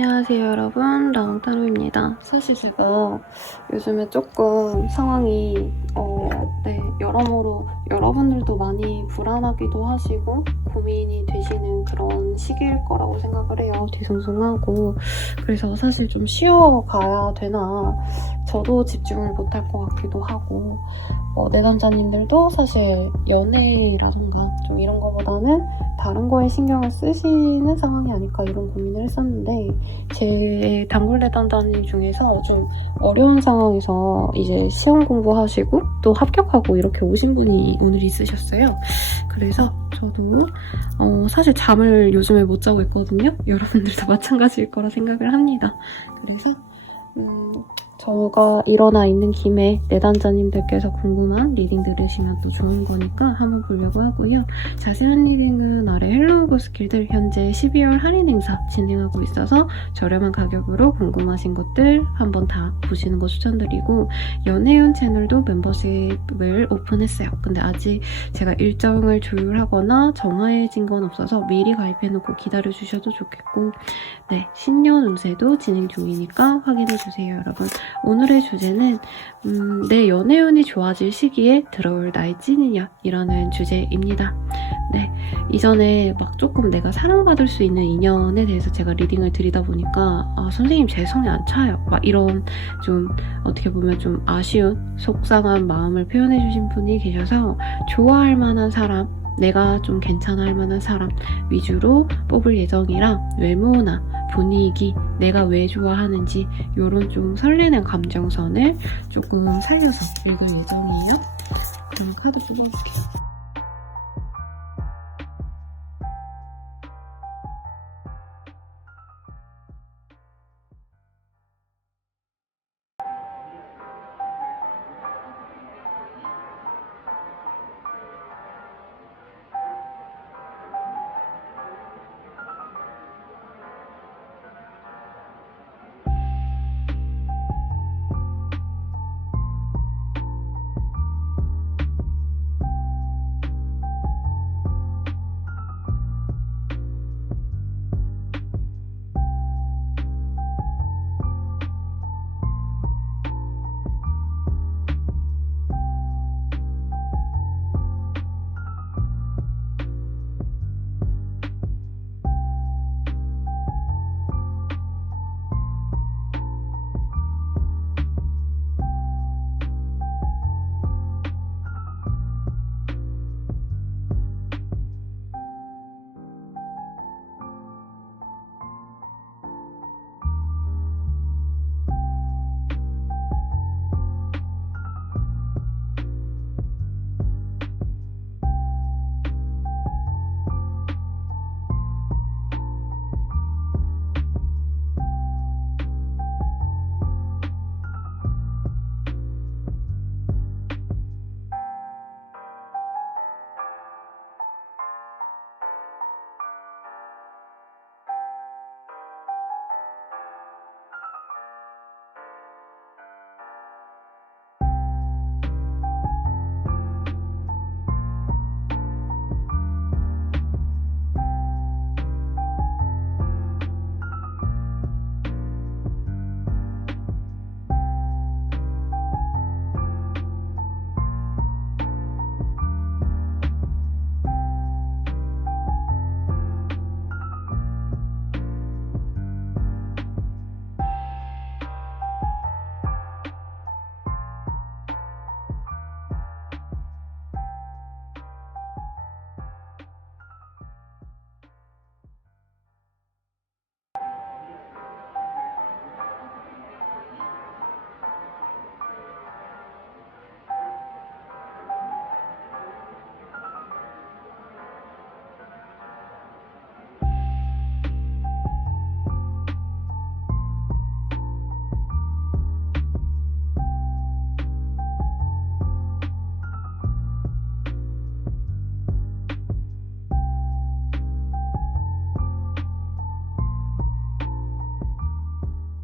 안녕하세요 여러분, 라운타로입니다. 사실 제가 요즘에 조금 상황이 여러모로 여러분들도 많이 불안하기도 하시고 고민이 되시는 그런 시기일 거라고 생각을 해요. 뒤숭숭하고. 그래서 사실 좀 쉬어가야 되나 저도 집중을 못할 것 같기도 하고 내담자님들도 사실 연애라던가 좀 이런 거보다는 다른 거에 신경을 쓰시는 상황이 아닐까 이런 고민을 했었는데, 제 단골 내담자님 중에서 좀 어려운 상황에서 이제 시험 공부하시고 또 합격하고 이렇게 오신 분이 오늘 있으셨어요. 그래서 저도 사실 잠을 요즘에 못 자고 있거든요. 여러분들도 마찬가지일 거라 생각을 합니다. 그래서 저가 일어나 있는 김에 내담자님들께서 궁금한 리딩 들으시면 또 좋은 거니까 한번 보려고 하고요. 자세한 리딩은 아래 헬로우브 스킬들 현재 12월 할인 행사 진행하고 있어서 저렴한 가격으로 궁금하신 것들 한번 다 보시는 거 추천드리고, 연애운 채널도 멤버십을 오픈했어요. 근데 아직 제가 일정을 조율하거나 정해진 건 없어서 미리 가입해놓고 기다려주셔도 좋겠고, 네, 신년 운세도 진행 중이니까 확인해주세요 여러분. 오늘의 주제는 내 연애운이 좋아질 시기에 들어올 나의 찐이냐 이라는 주제입니다. 네, 이전에 막 조금 내가 사랑받을 수 있는 인연에 대해서 제가 리딩을 드리다 보니까 선생님 제 성에 안 차요 막 이런 좀 어떻게 보면 좀 아쉬운 속상한 마음을 표현해 주신 분이 계셔서 좋아할 만한 사람, 내가 좀 괜찮아 할 만한 사람 위주로 뽑을 예정이라 외모나 분위기, 내가 왜 좋아하는지 이런 좀 설레는 감정선을 조금 살려서 읽을 예정이에요. 그럼 카드 뽑아볼게요.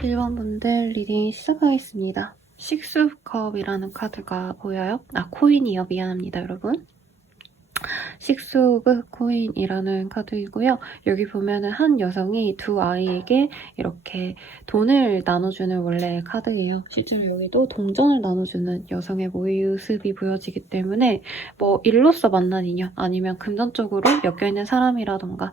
일반 분들 리딩 시작하겠습니다. 식스 컵이라는 카드가 보여요? 코인이요. 미안합니다, 여러분. 식스 오브 코인이라는 카드이고요. 여기 보면은 한 여성이 두 아이에게 이렇게 돈을 나눠주는 원래 카드예요. 실제로 여기도 동전을 나눠주는 여성의 모습이 보여지기 때문에 뭐 일로서 만난 인연 아니면 금전적으로 엮여있는 사람이라던가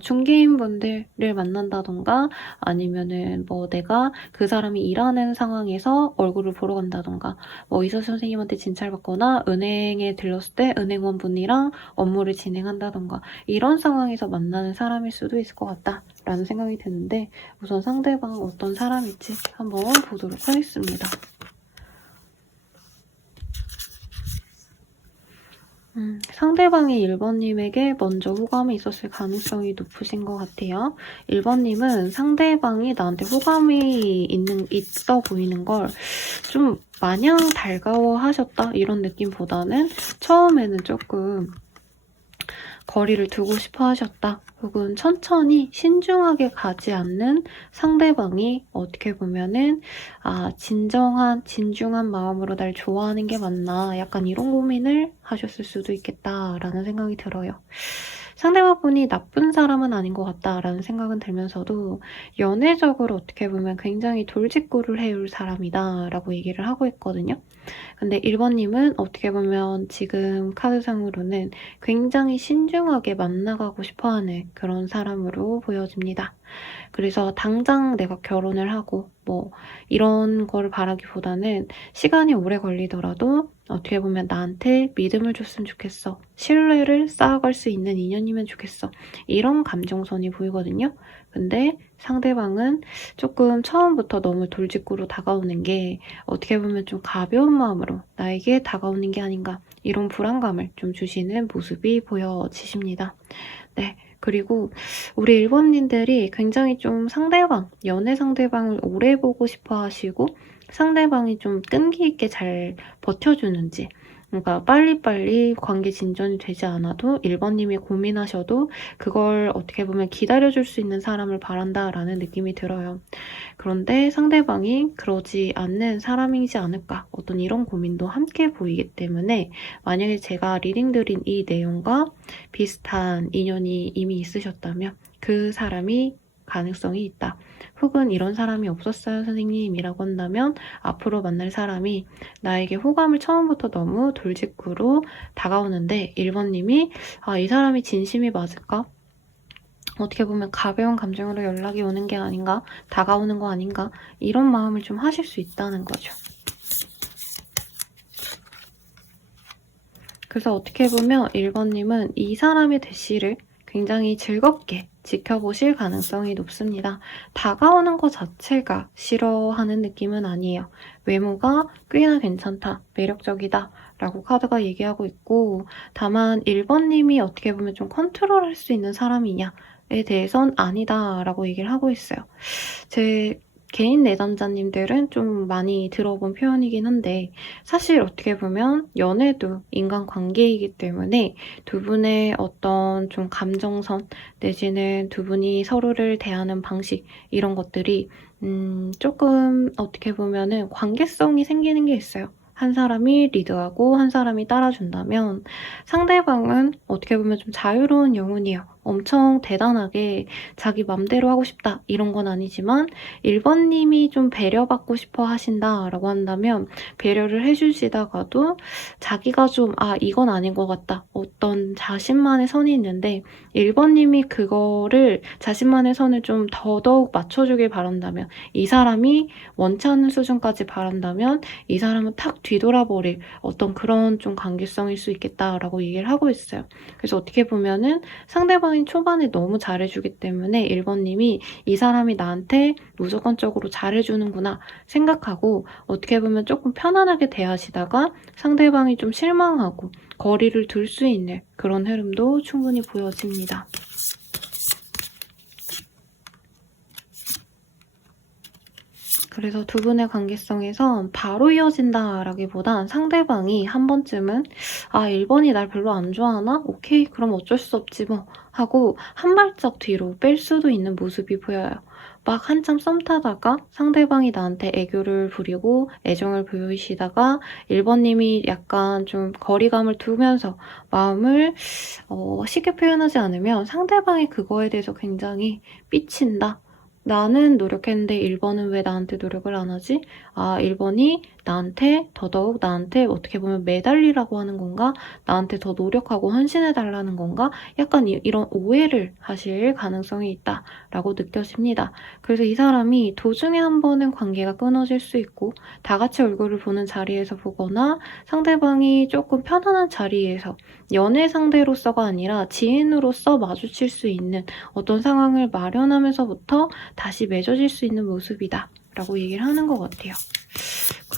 중개인분들을 만난다던가 아니면은 뭐 내가 그 사람이 일하는 상황에서 얼굴을 보러 간다던가 뭐 의사 선생님한테 진찰받거나 은행에 들렀을 때 은행원분이랑 업무를 진행한다던가 이런 상황에서 만나는 사람일 수도 있을 것 같다라는 생각이 드는데 우선 상대방 어떤 사람일지 한번 보도록 하겠습니다. 상대방이 1번님에게 먼저 호감이 있었을 가능성이 높으신 것 같아요. 1번님은 상대방이 나한테 호감이 있어 보이는 걸 좀 마냥 달가워하셨다 이런 느낌보다는 처음에는 조금 거리를 두고 싶어 하셨다. 혹은 천천히 신중하게 가지 않는 상대방이 어떻게 보면은 진중한 마음으로 날 좋아하는 게 맞나 약간 이런 고민을 하셨을 수도 있겠다라는 생각이 들어요. 상대방분이 나쁜 사람은 아닌 것 같다라는 생각은 들면서도 연애적으로 어떻게 보면 굉장히 돌직구를 해올 사람이다 라고 얘기를 하고 있거든요. 근데 1번님은 어떻게 보면 지금 카드상으로는 굉장히 신중하게 만나가고 싶어하는 그런 사람으로 보여집니다. 그래서 당장 내가 결혼을 하고 뭐 이런 거를 바라기보다는 시간이 오래 걸리더라도 어떻게 보면 나한테 믿음을 줬으면 좋겠어. 신뢰를 쌓아갈 수 있는 인연이면 좋겠어. 이런 감정선이 보이거든요. 근데 상대방은 조금 처음부터 너무 돌직구로 다가오는 게 어떻게 보면 좀 가벼운 마음으로 나에게 다가오는 게 아닌가 이런 불안감을 좀 주시는 모습이 보여지십니다. 네. 그리고 우리 1번님들이 굉장히 좀 연애 상대방을 오래 보고 싶어 하시고 상대방이 좀 끈기 있게 잘 버텨주는지 그러니까 빨리빨리 관계 진전이 되지 않아도 1번님이 고민하셔도 그걸 어떻게 보면 기다려줄 수 있는 사람을 바란다라는 느낌이 들어요. 그런데 상대방이 그러지 않는 사람이지 않을까 어떤 이런 고민도 함께 보이기 때문에 만약에 제가 리딩 드린 이 내용과 비슷한 인연이 이미 있으셨다면 그 사람이 가능성이 있다. 혹은 이런 사람이 없었어요 선생님이라고 한다면 앞으로 만날 사람이 나에게 호감을 처음부터 너무 돌직구로 다가오는데 1번님이 이 사람이 진심이 맞을까? 어떻게 보면 가벼운 감정으로 연락이 오는 게 아닌가? 다가오는 거 아닌가? 이런 마음을 좀 하실 수 있다는 거죠. 그래서 어떻게 보면 1번님은 이 사람의 대시를 굉장히 즐겁게 지켜보실 가능성이 높습니다. 다가오는 것 자체가 싫어하는 느낌은 아니에요. 외모가 꽤나 괜찮다, 매력적이다 라고 카드가 얘기하고 있고 다만 1번님이 어떻게 보면 좀 컨트롤할 수 있는 사람이냐에 대해선 아니다 라고 얘기를 하고 있어요. 제 개인 내담자님들은 좀 많이 들어본 표현이긴 한데 사실 어떻게 보면 연애도 인간관계이기 때문에 두 분의 어떤 좀 감정선 내지는 두 분이 서로를 대하는 방식 이런 것들이 조금 어떻게 보면은 관계성이 생기는 게 있어요. 한 사람이 리드하고 한 사람이 따라준다면 상대방은 어떻게 보면 좀 자유로운 영혼이에요. 엄청 대단하게 자기 맘대로 하고 싶다 이런 건 아니지만 1번님이 좀 배려받고 싶어 하신다라고 한다면 배려를 해주시다가도 자기가 좀 이건 아닌 것 같다 어떤 자신만의 선이 있는데 1번님이 그거를 자신만의 선을 좀 더더욱 맞춰주길 바란다면 이 사람이 원치 않는 수준까지 바란다면 이 사람은 탁 뒤돌아버릴 어떤 그런 좀 관계성일 수 있겠다라고 얘기를 하고 있어요. 그래서 어떻게 보면은 상대방이 초반에 너무 잘해주기 때문에 1번님이 이 사람이 나한테 무조건적으로 잘해주는구나 생각하고 어떻게 보면 조금 편안하게 대하시다가 상대방이 좀 실망하고 거리를 둘 수 있는 그런 흐름도 충분히 보여집니다. 그래서 두 분의 관계성에선 바로 이어진다라기보단 상대방이 한 번쯤은 1번이 날 별로 안 좋아하나? 오케이, 그럼 어쩔 수 없지 뭐 하고 한 발짝 뒤로 뺄 수도 있는 모습이 보여요. 막 한참 썸 타다가 상대방이 나한테 애교를 부리고 애정을 보이시다가 1번님이 약간 좀 거리감을 두면서 마음을 쉽게 표현하지 않으면 상대방이 그거에 대해서 굉장히 삐친다. 나는 노력했는데 1번은 왜 나한테 노력을 안 하지? 1번이 나한테 더더욱 나한테 어떻게 보면 매달리라고 하는 건가? 나한테 더 노력하고 헌신해달라는 건가? 약간 이런 오해를 하실 가능성이 있다라고 느껴집니다. 그래서 이 사람이 도중에 한 번은 관계가 끊어질 수 있고 다 같이 얼굴을 보는 자리에서 보거나 상대방이 조금 편안한 자리에서 연애 상대로서가 아니라 지인으로서 마주칠 수 있는 어떤 상황을 마련하면서부터 다시 맺어질 수 있는 모습이다 라고 얘기를 하는 것 같아요.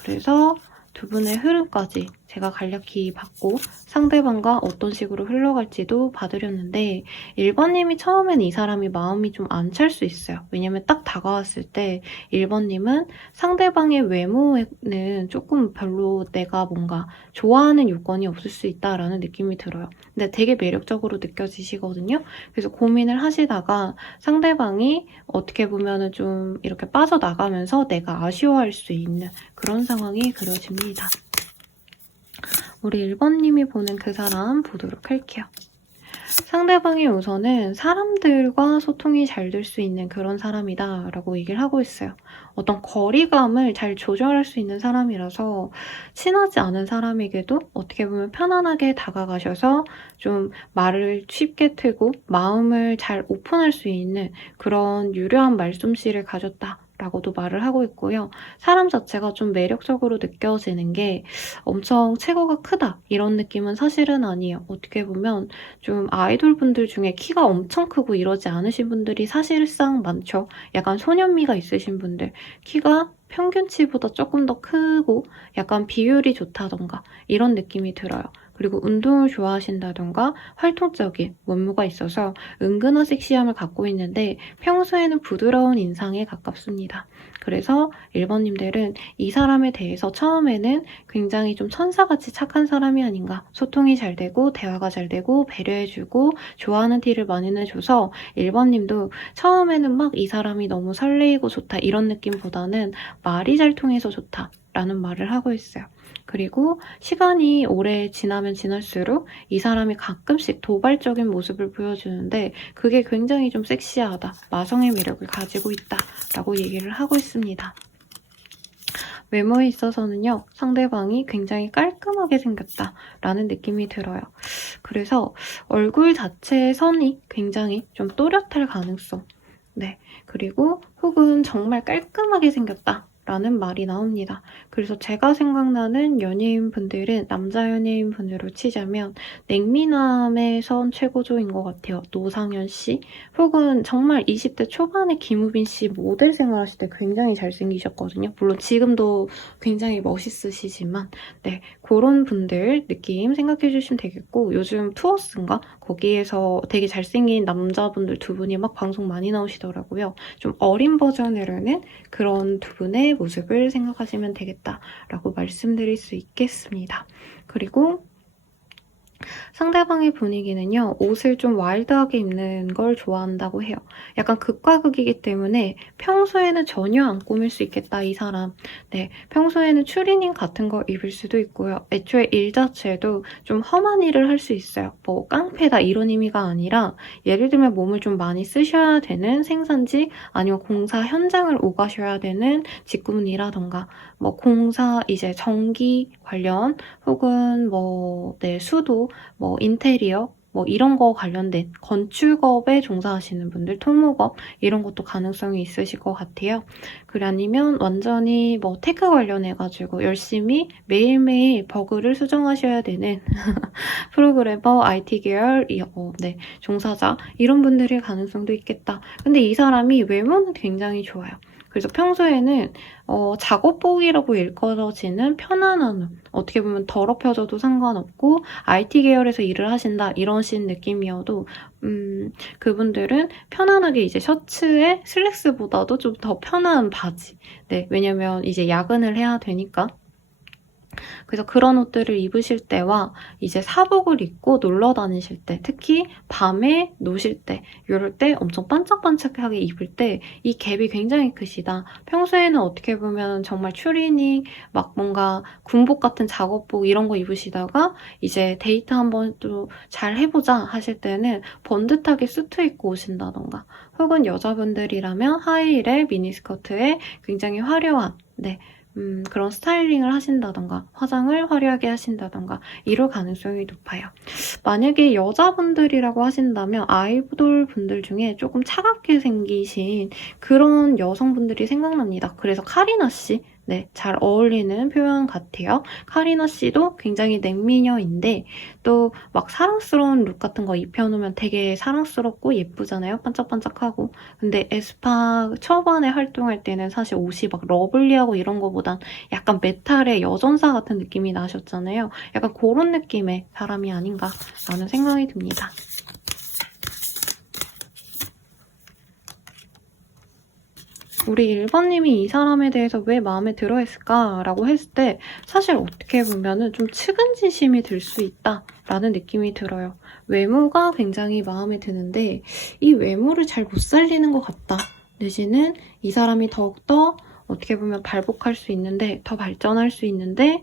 그래서 두 분의 흐름까지 제가 간략히 봤고 상대방과 어떤 식으로 흘러갈지도 봐드렸는데 1번님이 처음엔 이 사람이 마음이 좀 안 찰 수 있어요. 왜냐면 딱 다가왔을 때 1번님은 상대방의 외모에는 조금 별로 내가 뭔가 좋아하는 요건이 없을 수 있다라는 느낌이 들어요. 근데 되게 매력적으로 느껴지시거든요. 그래서 고민을 하시다가 상대방이 어떻게 보면은 좀 이렇게 빠져나가면서 내가 아쉬워할 수 있는 그런 상황이 그려집니다. 우리 1번님이 보는 그 사람 보도록 할게요. 상대방이 우선은 사람들과 소통이 잘 될 수 있는 그런 사람이다 라고 얘기를 하고 있어요. 어떤 거리감을 잘 조절할 수 있는 사람이라서 친하지 않은 사람에게도 어떻게 보면 편안하게 다가가셔서 좀 말을 쉽게 트고 마음을 잘 오픈할 수 있는 그런 유려한 말솜씨를 가졌다 라고도 말을 하고 있고요. 사람 자체가 좀 매력적으로 느껴지는 게 엄청 체구가 크다 이런 느낌은 사실은 아니에요. 어떻게 보면 좀 아이돌 분들 중에 키가 엄청 크고 이러지 않으신 분들이 사실상 많죠. 약간 소년미가 있으신 분들 키가 평균치보다 조금 더 크고 약간 비율이 좋다던가 이런 느낌이 들어요. 그리고 운동을 좋아하신다던가 활동적인 외모가 있어서 은근한 섹시함을 갖고 있는데 평소에는 부드러운 인상에 가깝습니다. 그래서 1번님들은 이 사람에 대해서 처음에는 굉장히 좀 천사같이 착한 사람이 아닌가, 소통이 잘 되고 대화가 잘 되고 배려해주고 좋아하는 티를 많이 내줘서 1번님도 처음에는 막 이 사람이 너무 설레이고 좋다 이런 느낌보다는 말이 잘 통해서 좋다 라는 말을 하고 있어요. 그리고 시간이 오래 지나면 지날수록 이 사람이 가끔씩 도발적인 모습을 보여주는데 그게 굉장히 좀 섹시하다, 마성의 매력을 가지고 있다라고 얘기를 하고 있습니다. 외모에 있어서는요, 상대방이 굉장히 깔끔하게 생겼다라는 느낌이 들어요. 그래서 얼굴 자체의 선이 굉장히 좀 또렷할 가능성, 네, 그리고 혹은 정말 깔끔하게 생겼다 라는 말이 나옵니다. 그래서 제가 생각나는 연예인분들은 남자 연예인분으로 치자면 냉미남의 선 최고조인 것 같아요. 노상현 씨 혹은 정말 20대 초반에 김우빈 씨 모델 생활하실 때 굉장히 잘생기셨거든요. 물론 지금도 굉장히 멋있으시지만 네, 그런 분들 느낌 생각해 주시면 되겠고 요즘 투어스인가? 거기에서 되게 잘생긴 남자분들 두 분이 막 방송 많이 나오시더라고요. 좀 어린 버전으로는 그런 두 분의 모습을 생각하시면 되겠다라고 말씀드릴 수 있겠습니다. 그리고 상대방의 분위기는요, 옷을 좀 와일드하게 입는 걸 좋아한다고 해요. 약간 극과 극이기 때문에 평소에는 전혀 안 꾸밀 수 있겠다, 이 사람. 네, 평소에는 추리닝 같은 거 입을 수도 있고요. 애초에 일 자체도 좀 험한 일을 할 수 있어요. 뭐 깡패다 이런 의미가 아니라 예를 들면 몸을 좀 많이 쓰셔야 되는 생산지 아니면 공사 현장을 오가셔야 되는 직군이라던가 뭐 공사 이제 전기 관련 혹은 뭐 네, 수도 뭐 인테리어 뭐 이런 거 관련된 건축업에 종사하시는 분들, 토목업 이런 것도 가능성이 있으실 것 같아요. 그래 아니면 완전히 뭐 테크 관련해가지고 열심히 매일매일 버그를 수정하셔야 되는 프로그래머, IT 계열 네, 종사자 이런 분들의 가능성도 있겠다. 근데 이 사람이 외모는 굉장히 좋아요. 그래서 평소에는 작업복이라고 일컬어지는 편안한 옷, 어떻게 보면 더럽혀져도 상관없고 IT 계열에서 일을 하신다 이러신 느낌이어도 그분들은 편안하게 이제 셔츠에 슬랙스보다도 좀 더 편한 바지, 네, 왜냐면 이제 야근을 해야 되니까 그래서 그런 옷들을 입으실 때와 이제 사복을 입고 놀러 다니실 때, 특히 밤에 노실 때, 이럴 때 엄청 반짝반짝하게 입을 때 이 갭이 굉장히 크시다. 평소에는 어떻게 보면 정말 추리닝, 막 뭔가 군복 같은 작업복 이런 거 입으시다가 이제 데이트 한번 또 잘 해보자 하실 때는 번듯하게 수트 입고 오신다던가, 혹은 여자분들이라면 하이힐에 미니스커트에 굉장히 화려한 그런 스타일링을 하신다던가 화장을 화려하게 하신다던가 이럴 가능성이 높아요. 만약에 여자분들이라고 하신다면 아이돌 분들 중에 조금 차갑게 생기신 그런 여성분들이 생각납니다. 그래서 카리나 씨, 잘 어울리는 표현 같아요. 카리나 씨도 굉장히 냉미녀인데 또 막 사랑스러운 룩 같은 거 입혀놓으면 되게 사랑스럽고 예쁘잖아요. 반짝반짝하고. 근데 에스파 초반에 활동할 때는 사실 옷이 막 러블리하고 이런 거보단 약간 메탈의 여전사 같은 느낌이 나셨잖아요. 약간 그런 느낌의 사람이 아닌가라는 생각이 듭니다. 우리 1번님이 이 사람에 대해서 왜 마음에 들어 했을까라고 했을 때 사실 어떻게 보면은 좀 측은지심이 들 수 있다라는 느낌이 들어요. 외모가 굉장히 마음에 드는데 이 외모를 잘 못 살리는 것 같다. 내지는 이 사람이 더욱더 어떻게 보면 발복할 수 있는데, 더 발전할 수 있는데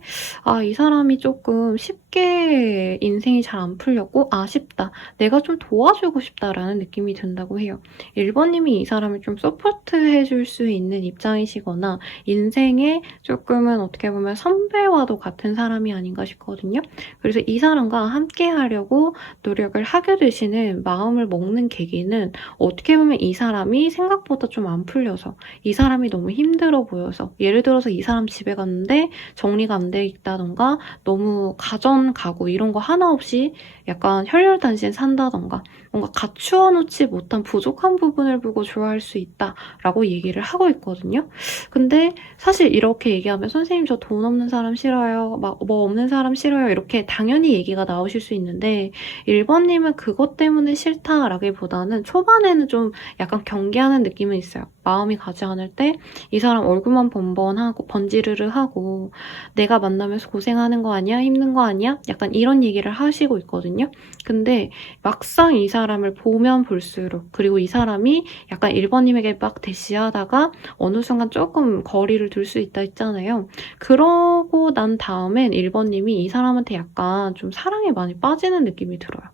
이 사람이 조금 쉽게 인생이 잘 안 풀렸고 아쉽다. 내가 좀 도와주고 싶다라는 느낌이 든다고 해요. 1번님이 이 사람을 좀 서포트해줄 수 있는 입장이시거나 인생에 조금은 어떻게 보면 선배와도 같은 사람이 아닌가 싶거든요. 그래서 이 사람과 함께 하려고 노력을 하게 되시는 마음을 먹는 계기는 어떻게 보면 이 사람이 생각보다 좀 안 풀려서, 이 사람이 너무 힘들어 보여서, 예를 들어서 이 사람 집에 갔는데 정리가 안 돼 있다던가 너무 가전 가구 이런 거 하나 없이 약간 혈혈단신 산다던가 뭔가 갖추어 놓지 못한 부족한 부분을 보고 좋아할 수 있다라고 얘기를 하고 있거든요. 근데 사실 이렇게 얘기하면 선생님 저 돈 없는 사람 싫어요, 막 뭐 없는 사람 싫어요 이렇게 당연히 얘기가 나오실 수 있는데 1번님은 그것 때문에 싫다라기보다는 초반에는 좀 약간 경계하는 느낌은 있어요. 마음이 가지 않을 때 이 사람 얼굴만 번번하고 번지르르하고 내가 만나면서 고생하는 거 아니야? 힘든 거 아니야? 약간 이런 얘기를 하시고 있거든요. 근데 막상 이 사람을 보면 볼수록, 그리고 이 사람이 약간 1번님에게 막 대시하다가 어느 순간 조금 거리를 둘 수 있다 했잖아요. 그러고 난 다음엔 1번님이 이 사람한테 약간 좀 사랑에 많이 빠지는 느낌이 들어요.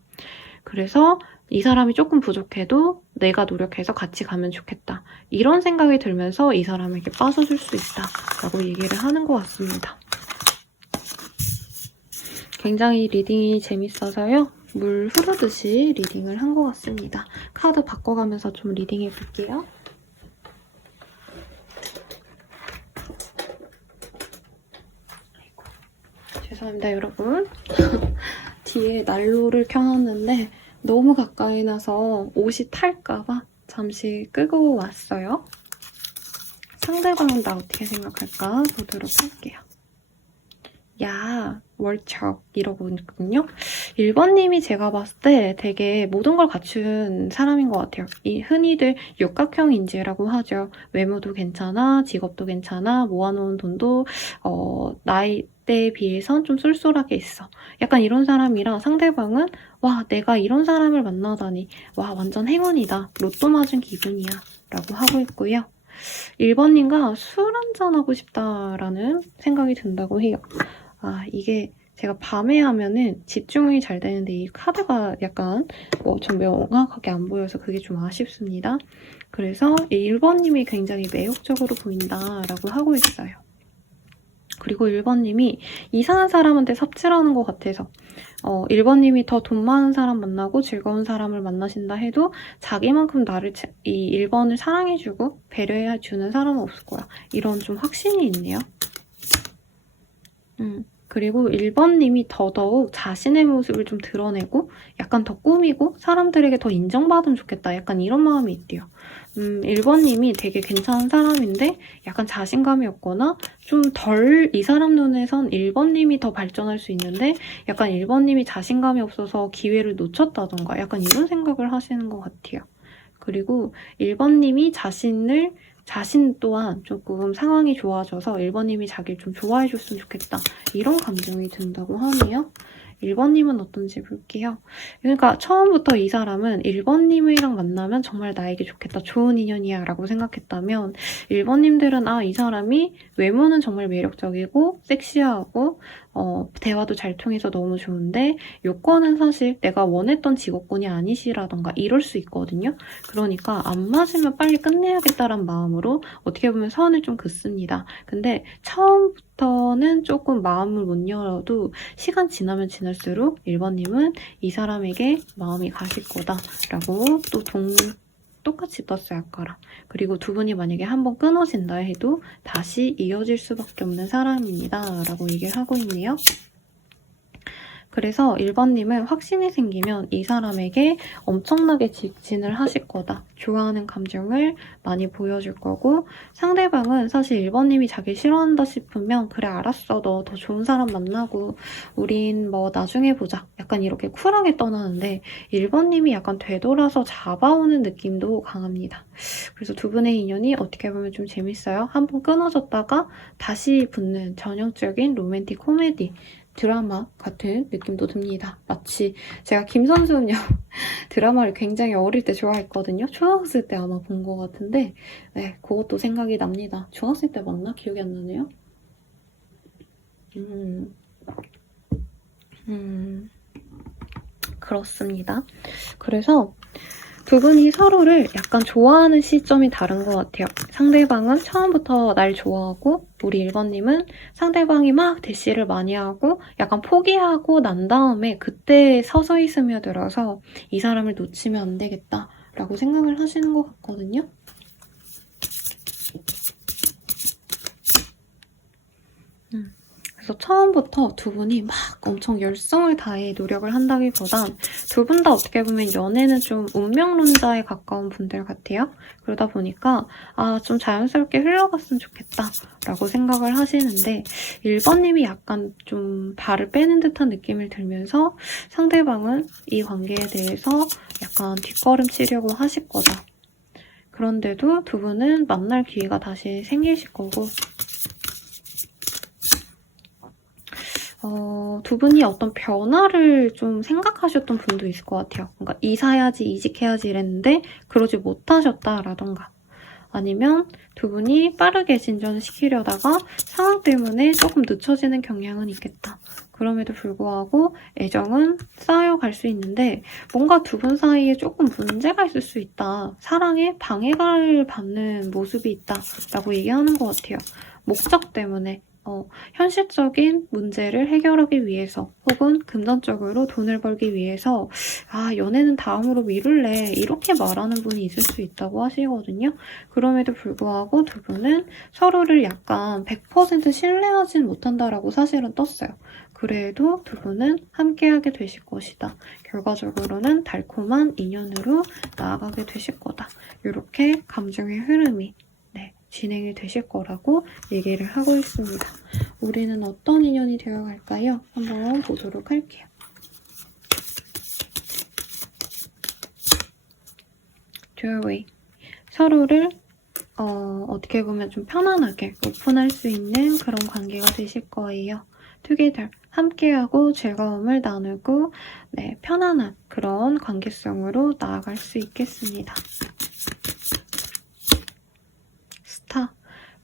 그래서 이 사람이 조금 부족해도 내가 노력해서 같이 가면 좋겠다. 이런 생각이 들면서 이 사람에게 빠져줄 수 있다라고 얘기를 하는 것 같습니다. 굉장히 리딩이 재밌어서요. 물 흐르듯이 리딩을 한 것 같습니다. 카드 바꿔가면서 좀 리딩해 볼게요. 죄송합니다, 여러분. 뒤에 난로를 켜놨는데 너무 가까이 나서 옷이 탈까봐 잠시 끄고 왔어요. 상대방은 나 어떻게 생각할까 보도록 할게요. 야, 월척 이러고 있거든요. 1번님이 제가 봤을 때 되게 모든 걸 갖춘 사람인 것 같아요. 이 흔히들 육각형 인지라고 하죠. 외모도 괜찮아, 직업도 괜찮아, 모아놓은 돈도 나이대에 비해선 좀 쏠쏠하게 있어. 약간 이런 사람이라 상대방은 와, 내가 이런 사람을 만나다니, 와, 완전 행운이다, 로또 맞은 기분이야 라고 하고 있고요. 1번님과 술 한잔하고 싶다라는 생각이 든다고 해요. 이게 제가 밤에 하면은 집중이 잘 되는데 이 카드가 약간 좀 명확하게 안 보여서 그게 좀 아쉽습니다. 그래서 1번님이 굉장히 매력적으로 보인다라고 하고 있어요. 그리고 1번님이 이상한 사람한테 삽질하는 것 같아서 1번님이 더 돈 많은 사람 만나고 즐거운 사람을 만나신다 해도 자기만큼 이 1번을 사랑해주고 배려해주는 사람은 없을 거야. 이런 좀 확신이 있네요. 그리고 1번님이 더더욱 자신의 모습을 좀 드러내고 약간 더 꾸미고 사람들에게 더 인정받으면 좋겠다. 약간 이런 마음이 있대요. 1번님이 되게 괜찮은 사람인데 약간 자신감이 없거나 좀 덜 이 사람 눈에선 1번님이 더 발전할 수 있는데 약간 1번님이 자신감이 없어서 기회를 놓쳤다던가 약간 이런 생각을 하시는 것 같아요. 그리고 1번님이 자신을 자신 또한 조금 상황이 좋아져서 1번님이 자기를 좀 좋아해줬으면 좋겠다. 이런 감정이 든다고 하네요. 1번님은 어떤지 볼게요. 그러니까 처음부터 이 사람은 1번님이랑 만나면 정말 나에게 좋겠다. 좋은 인연이야 라고 생각했다면 1번님들은 이 사람이 외모는 정말 매력적이고 섹시하고 대화도 잘 통해서 너무 좋은데 요건은 사실 내가 원했던 직업군이 아니시라던가 이럴 수 있거든요. 그러니까 안 맞으면 빨리 끝내야겠다란 마음으로 어떻게 보면 선을 좀 긋습니다. 근데 처음부터는 조금 마음을 못 열어도 시간 지나면 지날수록 1번님은 이 사람에게 마음이 가실 거다라고 또 똑같이 떴어요, 아까랑. 그리고 두 분이 만약에 한번 끊어진다 해도 다시 이어질 수밖에 없는 사람입니다. 라고 얘기를 하고 있네요. 그래서 1번님은 확신이 생기면 이 사람에게 엄청나게 직진을 하실 거다. 좋아하는 감정을 많이 보여줄 거고 상대방은 사실 1번님이 자기 싫어한다 싶으면 그래 알았어 너 더 좋은 사람 만나고 우린 뭐 나중에 보자. 약간 이렇게 쿨하게 떠나는데 1번님이 약간 되돌아서 잡아오는 느낌도 강합니다. 그래서 두 분의 인연이 어떻게 보면 좀 재밌어요. 한번 끊어졌다가 다시 붙는 전형적인 로맨틱 코미디 드라마 같은 느낌도 듭니다. 마치 제가 김선수은요 드라마를 굉장히 어릴 때 좋아했거든요. 초등학생 때 아마 본 것 같은데 네, 그것도 생각이 납니다. 중학생 때 맞나? 기억이 안 나네요. 그렇습니다. 그래서 두 분이 서로를 약간 좋아하는 시점이 다른 것 같아요. 상대방은 처음부터 날 좋아하고 우리 1번님은 상대방이 막 대시를 많이 하고 약간 포기하고 난 다음에 그때 서서히 스며들어서 이 사람을 놓치면 안 되겠다라고 생각을 하시는 것 같거든요. 그래서 처음부터 두 분이 막 엄청 열성을 다해 노력을 한다기보단 두 분 다 어떻게 보면 연애는 좀 운명론자에 가까운 분들 같아요. 그러다 보니까 좀 자연스럽게 흘러갔으면 좋겠다 라고 생각을 하시는데 1번님이 약간 좀 발을 빼는 듯한 느낌을 들면서 상대방은 이 관계에 대해서 약간 뒷걸음치려고 하실 거다. 그런데도 두 분은 만날 기회가 다시 생기실 거고 두 분이 어떤 변화를 좀 생각하셨던 분도 있을 것 같아요. 그러니까 이사해야지, 이직해야지 이랬는데 그러지 못하셨다라던가 아니면 두 분이 빠르게 진전을 시키려다가 상황 때문에 조금 늦춰지는 경향은 있겠다. 그럼에도 불구하고 애정은 쌓여갈 수 있는데 뭔가 두 분 사이에 조금 문제가 있을 수 있다. 사랑에 방해를 받는 모습이 있다라고 얘기하는 것 같아요. 목적 때문에. 현실적인 문제를 해결하기 위해서 혹은 금전적으로 돈을 벌기 위해서 연애는 다음으로 미룰래 이렇게 말하는 분이 있을 수 있다고 하시거든요. 그럼에도 불구하고 두 분은 서로를 약간 100% 신뢰하진 못한다라고 사실은 떴어요. 그래도 두 분은 함께하게 되실 것이다. 결과적으로는 달콤한 인연으로 나아가게 되실 거다. 이렇게 감정의 흐름이 진행이 되실 거라고 얘기를 하고 있습니다. 우리는 어떤 인연이 되어갈까요? 한번 보도록 할게요. Jewelry. 서로를 어떻게 보면 좀 편안하게 오픈할 수 있는 그런 관계가 되실 거예요. Together. 함께하고 즐거움을 나누고 편안한 그런 관계성으로 나아갈 수 있겠습니다.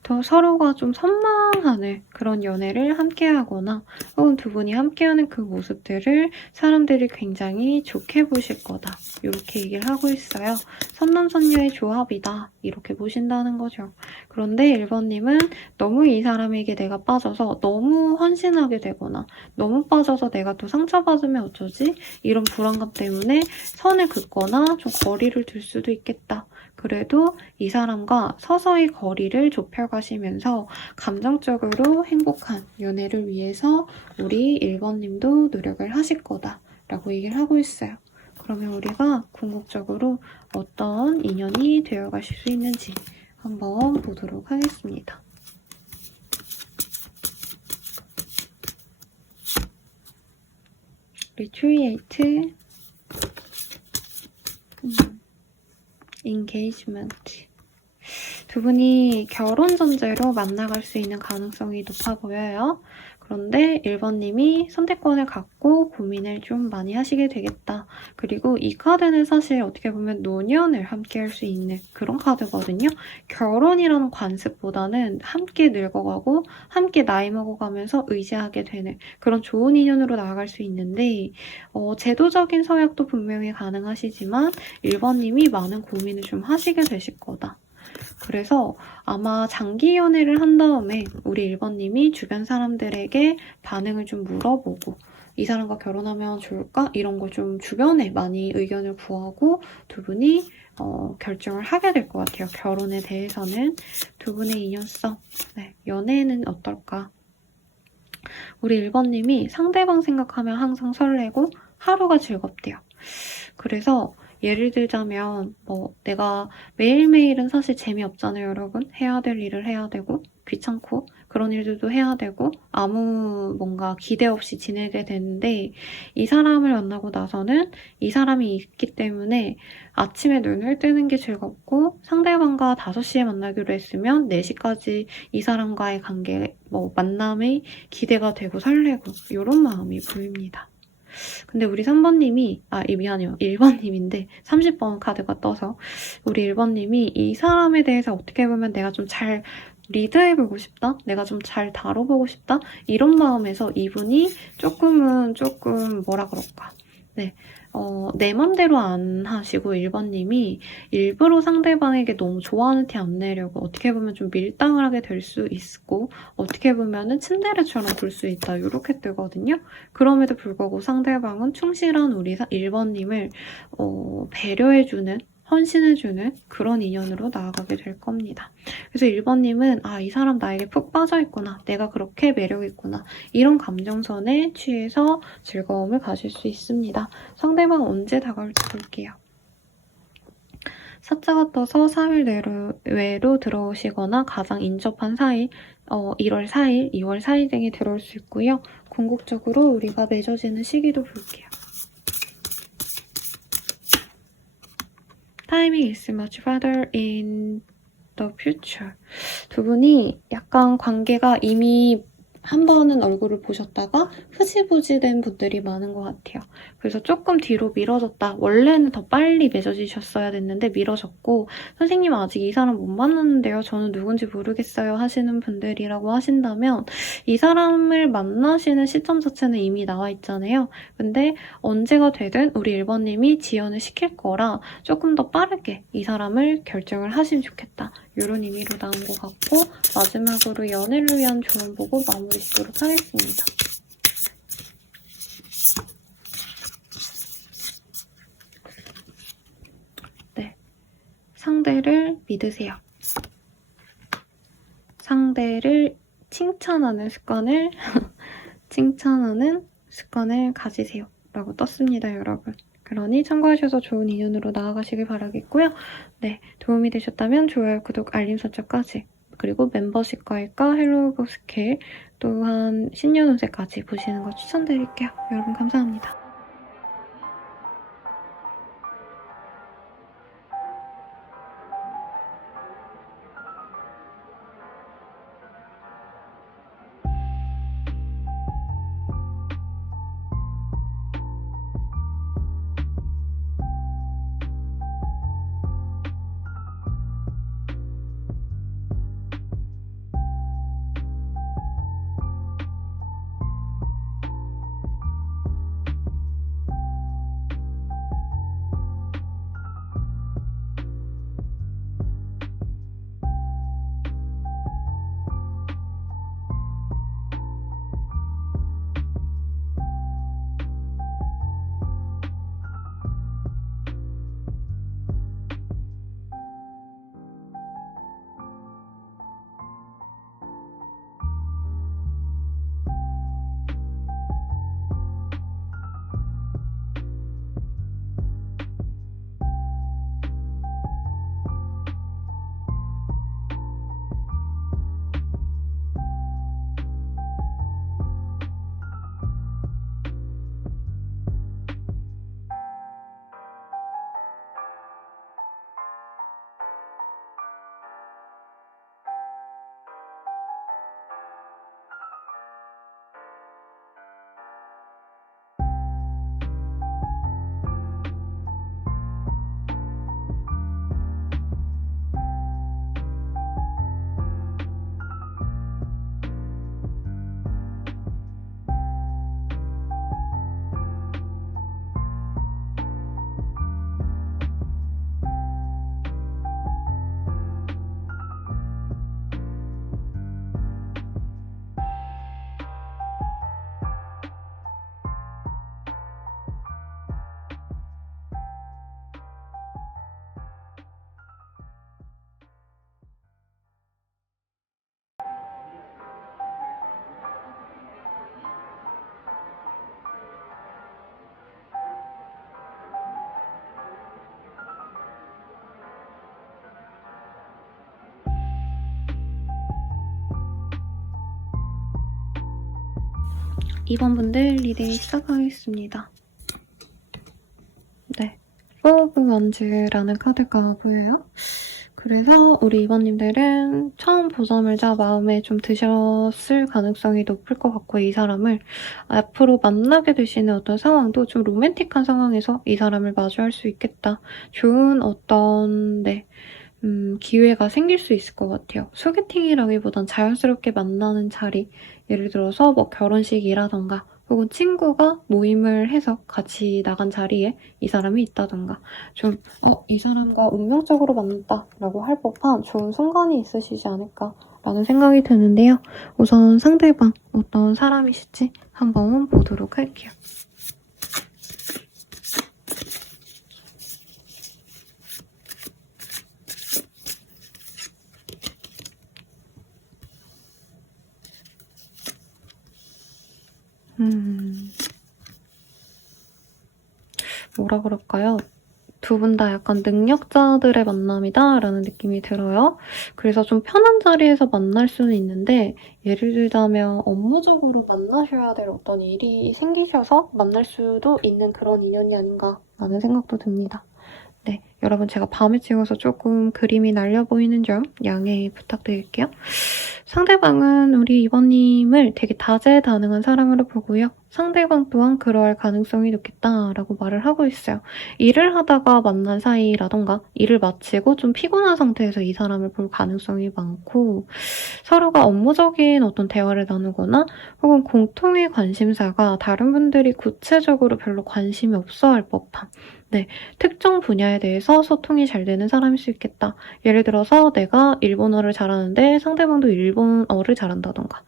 더 서로가 좀 선망하는 그런 연애를 함께하거나 혹은 두 분이 함께하는 그 모습들을 사람들이 굉장히 좋게 보실 거다. 이렇게 얘기를 하고 있어요. 선남선녀의 조합이다. 이렇게 보신다는 거죠. 그런데 1번님은 너무 이 사람에게 내가 빠져서 너무 헌신하게 되거나 너무 빠져서 내가 또 상처받으면 어쩌지? 이런 불안감 때문에 선을 긋거나 좀 거리를 둘 수도 있겠다. 그래도 이 사람과 서서히 거리를 좁혀가시면서 감정적으로 행복한 연애를 위해서 우리 1번님도 노력을 하실 거다 라고 얘기를 하고 있어요. 그러면 우리가 궁극적으로 어떤 인연이 되어가실 수 있는지 한번 보도록 하겠습니다. Retreat engagement. 두 분이 결혼 전제로 만나갈 수 있는 가능성이 높아 보여요. 그런데 1번님이 선택권을 갖고 고민을 좀 많이 하시게 되겠다. 그리고 이 카드는 사실 어떻게 보면 노년을 함께 할 수 있는 그런 카드거든요. 결혼이라는 관습보다는 함께 늙어가고 함께 나이 먹어가면서 의지하게 되는 그런 좋은 인연으로 나아갈 수 있는데 제도적인 서약도 분명히 가능하시지만 1번님이 많은 고민을 좀 하시게 되실 거다. 그래서 아마 장기 연애를 한 다음에 우리 1번님이 주변 사람들에게 반응을 좀 물어보고 이 사람과 결혼하면 좋을까? 이런 걸 좀 주변에 많이 의견을 구하고 두 분이 결정을 하게 될 것 같아요. 결혼에 대해서는 두 분의 인연성, 네, 연애는 어떨까? 우리 1번님이 상대방 생각하면 항상 설레고 하루가 즐겁대요. 그래서 예를 들자면 내가 매일매일은 사실 재미없잖아요, 여러분. 해야 될 일을 해야 되고 귀찮고 그런 일들도 해야 되고 아무 뭔가 기대 없이 지내게 되는데 이 사람을 만나고 나서는 이 사람이 있기 때문에 아침에 눈을 뜨는 게 즐겁고 상대방과 5시에 만나기로 했으면 4시까지 이 사람과의 관계, 만남이 기대가 되고 설레고 이런 마음이 보입니다. 근데 우리 3번님이, 미안해요. 1번님인데 30번 카드가 떠서 우리 1번님이 이 사람에 대해서 어떻게 보면 내가 좀 잘 리드해보고 싶다? 내가 좀 잘 다뤄보고 싶다? 이런 마음에서 이분이 조금 뭐라 그럴까. 네. 내 맘대로 안 하시고 1번님이 일부러 상대방에게 너무 좋아하는 티 안 내려고 어떻게 보면 좀 밀당을 하게 될 수 있고 어떻게 보면은 츤데레처럼 볼 수 있다 이렇게 뜨거든요. 그럼에도 불구하고 상대방은 충실한 우리 1번님을 배려해주는 헌신해주는 그런 인연으로 나아가게 될 겁니다. 그래서 1번님은 이 사람 나에게 푹 빠져있구나. 내가 그렇게 매력있구나. 이런 감정선에 취해서 즐거움을 가질 수 있습니다. 상대방 언제 다가올지 볼게요. 사자가 떠서 4일 내외로 들어오시거나 가장 인접한 사이 1월 4일, 2월 4일 등에 들어올 수 있고요. 궁극적으로 우리가 맺어지는 시기도 볼게요. Timing is much farther in the future. 두 분이 약간 관계가 이미 한 번은 얼굴을 보셨다가 흐지부지 된 분들이 많은 것 같아요. 그래서 조금 뒤로 미뤄졌다. 원래는 더 빨리 맺어지셨어야 됐는데 미뤄졌고 선생님 아직 이 사람 못 만났는데요. 저는 누군지 모르겠어요 하시는 분들이라고 하신다면 이 사람을 만나시는 시점 자체는 이미 나와 있잖아요. 근데 언제가 되든 우리 1번님이 지연을 시킬 거라 조금 더 빠르게 이 사람을 결정을 하시면 좋겠다. 이런 의미로 나온 것 같고 마지막으로 연애를 위한 조언 보고 마무리 짓도록 하겠습니다. 네, 상대를 믿으세요. 상대를 칭찬하는 습관을 가지세요. 라고 떴습니다, 여러분. 그러니 참고하셔서 좋은 인연으로 나아가시길 바라겠고요. 네, 도움이 되셨다면 좋아요, 구독, 알림 설정까지 그리고 멤버십 가입과 헬로우 스케일 또한 신년 운세까지 보시는 거 추천드릴게요. 여러분 감사합니다. 2번 분들 리딩 시작하겠습니다. 네, 포브 원즈라는 카드가 보여요. 그래서 우리 2번님들은 처음 보자마자 마음에 좀 드셨을 가능성이 높을 것 같고, 이 사람을 앞으로 만나게 되시는 어떤 상황도 좀 로맨틱한 상황에서 이 사람을 마주할 수 있겠다. 좋은 어떤 기회가 생길 수 있을 것 같아요. 소개팅이라기보단 자연스럽게 만나는 자리, 예를 들어서 뭐 결혼식이라던가 혹은 친구가 모임을 해서 같이 나간 자리에 이 사람이 있다던가 좀 이 사람과 운명적으로 만났다라고 할 법한 좋은 순간이 있으시지 않을까라는 생각이 드는데요. 우선 상대방 어떤 사람이실지 한번 보도록 할게요. 뭐라 그럴까요? 두 분 다 약간 능력자들의 만남이다라는 느낌이 들어요. 그래서 좀 편한 자리에서 만날 수는 있는데, 예를 들자면 업무적으로 만나셔야 될 어떤 일이 생기셔서 만날 수도 있는 그런 인연이 아닌가라는 생각도 듭니다. 네, 여러분 제가 밤에 찍어서 조금 그림이 날려 보이는 점 양해 부탁드릴게요. 상대방은 우리 2번님을 되게 다재다능한 사람으로 보고요. 상대방 또한 그러할 가능성이 높겠다라고 말을 하고 있어요. 일을 하다가 만난 사이라던가 일을 마치고 좀 피곤한 상태에서 이 사람을 볼 가능성이 많고, 서로가 업무적인 어떤 대화를 나누거나 혹은 공통의 관심사가 다른 분들이 구체적으로 별로 관심이 없어 할 법한 특정 분야에 대해서 소통이 잘 되는 사람일 수 있겠다. 예를 들어서 내가 일본어를 잘하는데 상대방도 일본어를 잘한다던가,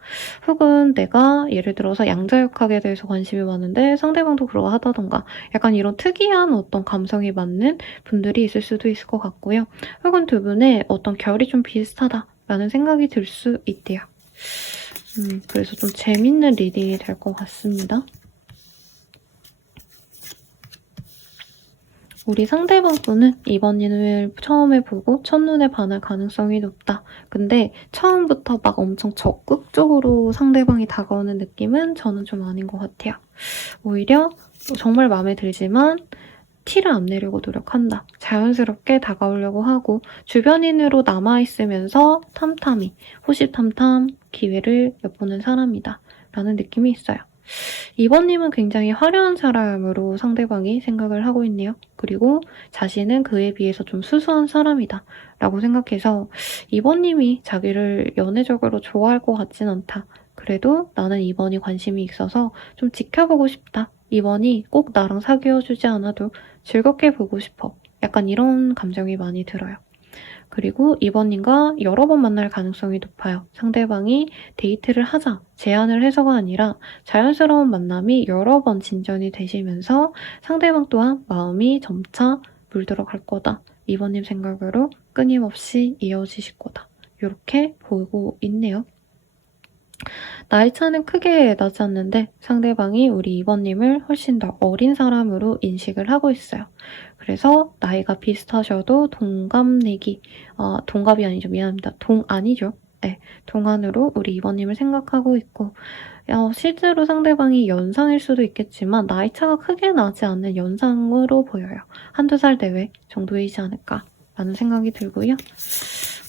혹은 내가 예를 들어서 양자역학에 대해서 관심이 많은데 상대방도 그러하다던가, 약간 이런 특이한 어떤 감성이 맞는 분들이 있을 수도 있을 것 같고요. 혹은 두 분의 어떤 결이 좀 비슷하다라는 생각이 들 수 있대요. 그래서 좀 재밌는 리딩이 될 것 같습니다. 우리 상대방 분은 이번 일을 처음에 보고 첫눈에 반할 가능성이 높다. 근데 처음부터 막 엄청 적극적으로 상대방이 다가오는 느낌은 저는 좀 아닌 것 같아요. 오히려 정말 마음에 들지만 티를 안 내려고 노력한다. 자연스럽게 다가오려고 하고 주변인으로 남아있으면서 탐탐이, 호시탐탐 기회를 엿보는 사람이다. 라는 느낌이 있어요. 2번님은 굉장히 화려한 사람으로 상대방이 생각을 하고 있네요. 그리고 자신은 그에 비해서 좀 수수한 사람이다 라고 생각해서 2번님이 자기를 연애적으로 좋아할 것 같진 않다. 그래도 나는 2번이 관심이 있어서 좀 지켜보고 싶다. 2번이 꼭 나랑 사귀어주지 않아도 즐겁게 보고 싶어. 약간 이런 감정이 많이 들어요. 그리고 2번님과 여러 번 만날 가능성이 높아요. 상대방이 데이트를 하자, 제안을 해서가 아니라 자연스러운 만남이 여러 번 진전이 되시면서 상대방 또한 마음이 점차 물들어갈 거다. 2번님 생각으로 끊임없이 이어지실 거다. 이렇게 보고 있네요. 나이 차는 크게 나지 않는데 상대방이 우리 2번님을 훨씬 더 어린 사람으로 인식을 하고 있어요. 그래서 나이가 비슷하셔도 동갑내기, 동갑이 아니죠. 미안합니다. 동안이죠. 네, 동안으로 우리 2번님을 생각하고 있고, 실제로 상대방이 연상일 수도 있겠지만 나이 차가 크게 나지 않는 연상으로 보여요. 한두 살 내외 정도이지 않을까 라는 생각이 들고요.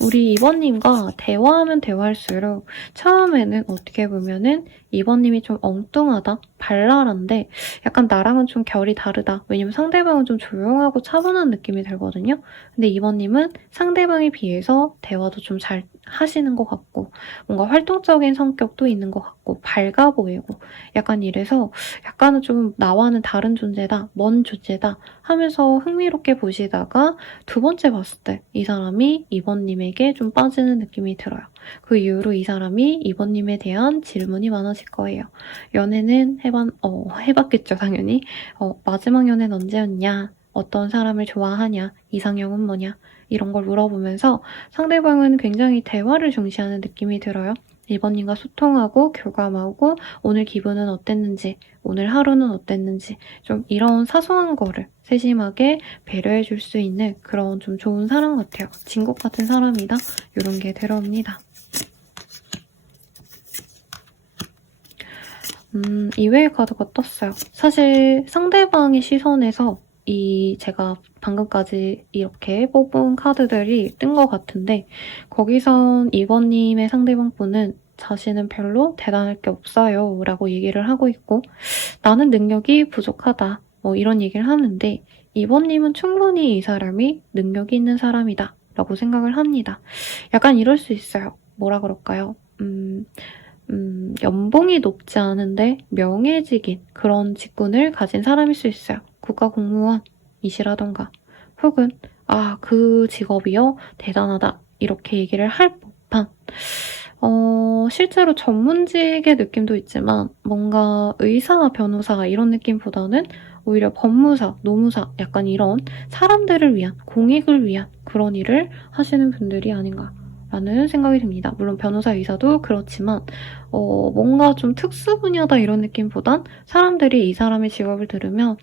우리 2번님과 대화하면 대화할수록 처음에는 어떻게 보면은 2번님이 좀 엉뚱하다, 발랄한데 약간 나랑은 좀 결이 다르다. 왜냐면 상대방은 좀 조용하고 차분한 느낌이 들거든요. 근데 2번님은 상대방에 비해서 대화도 좀 잘 하시는 것 같고 뭔가 활동적인 성격도 있는 것 같고 밝아 보이고 약간 이래서 약간은 좀 나와는 다른 존재다, 먼 존재다 하면서 흥미롭게 보시다가 두 번째 봤을 때 이 사람이 2번님에게 좀 빠지는 느낌이 들어요. 그 이후로 이 사람이 2번님에 대한 질문이 많아질 거예요. 연애는 해봤겠죠, 당연히. 마지막 연애는 언제였냐? 어떤 사람을 좋아하냐? 이상형은 뭐냐? 이런 걸 물어보면서 상대방은 굉장히 대화를 중시하는 느낌이 들어요. 1번님과 소통하고 교감하고 오늘 기분은 어땠는지, 오늘 하루는 어땠는지 좀 이런 사소한 거를 세심하게 배려해 줄 수 있는 그런 좀 좋은 사람 같아요. 진국 같은 사람이다. 이런 게 들어옵니다. 이외의 카드가 떴어요. 사실 상대방의 시선에서 제가 방금까지 이렇게 뽑은 카드들이 뜬 것 같은데 거기선 2번님의 상대방분은 자신은 별로 대단할 게 없어요 라고 얘기를 하고 있고 나는 능력이 부족하다 뭐 이런 얘기를 하는데 2번님은 충분히 이 사람이 능력이 있는 사람이다 라고 생각을 합니다. 약간 이럴 수 있어요. 뭐라 그럴까요? 연봉이 높지 않은데 명예직인 그런 직군을 가진 사람일 수 있어요. 국가공무원이시라던가 혹은 그 직업이요 대단하다 이렇게 얘기를 할 법한 실제로 전문직의 느낌도 있지만 뭔가 의사, 변호사 이런 느낌보다는 오히려 법무사, 노무사 약간 이런 사람들을 위한, 공익을 위한 그런 일을 하시는 분들이 아닌가 라는 생각이 듭니다. 물론 변호사, 의사도 그렇지만 뭔가 좀 특수 분야다 이런 느낌보단 사람들이 이 사람의 직업을 들으면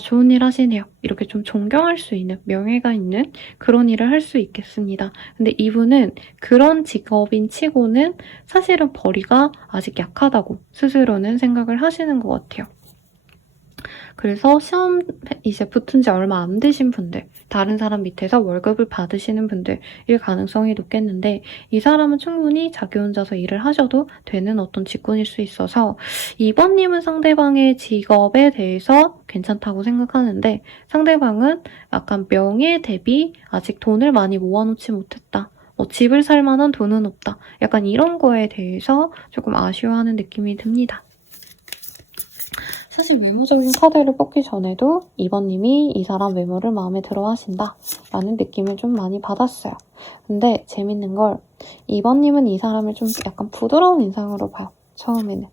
좋은 일 하시네요. 이렇게 좀 존경할 수 있는, 명예가 있는 그런 일을 할 수 있겠습니다. 근데 이분은 그런 직업인 치고는 사실은 벌이가 아직 약하다고 스스로는 생각을 하시는 것 같아요. 그래서 시험 이제 붙은 지 얼마 안 되신 분들, 다른 사람 밑에서 월급을 받으시는 분들일 가능성이 높겠는데 이 사람은 충분히 자기 혼자서 일을 하셔도 되는 어떤 직군일 수 있어서 2번님은 상대방의 직업에 대해서 괜찮다고 생각하는데 상대방은 약간 명예 대비 아직 돈을 많이 모아놓지 못했다. 집을 살 만한 돈은 없다. 약간 이런 거에 대해서 조금 아쉬워하는 느낌이 듭니다. 사실 외모적인 카드를 뽑기 전에도 2번님이 이 사람 외모를 마음에 들어 하신다 라는 느낌을 좀 많이 받았어요. 근데 재밌는 걸 2번님은 이 사람을 좀 약간 부드러운 인상으로 봐요. 처음에는.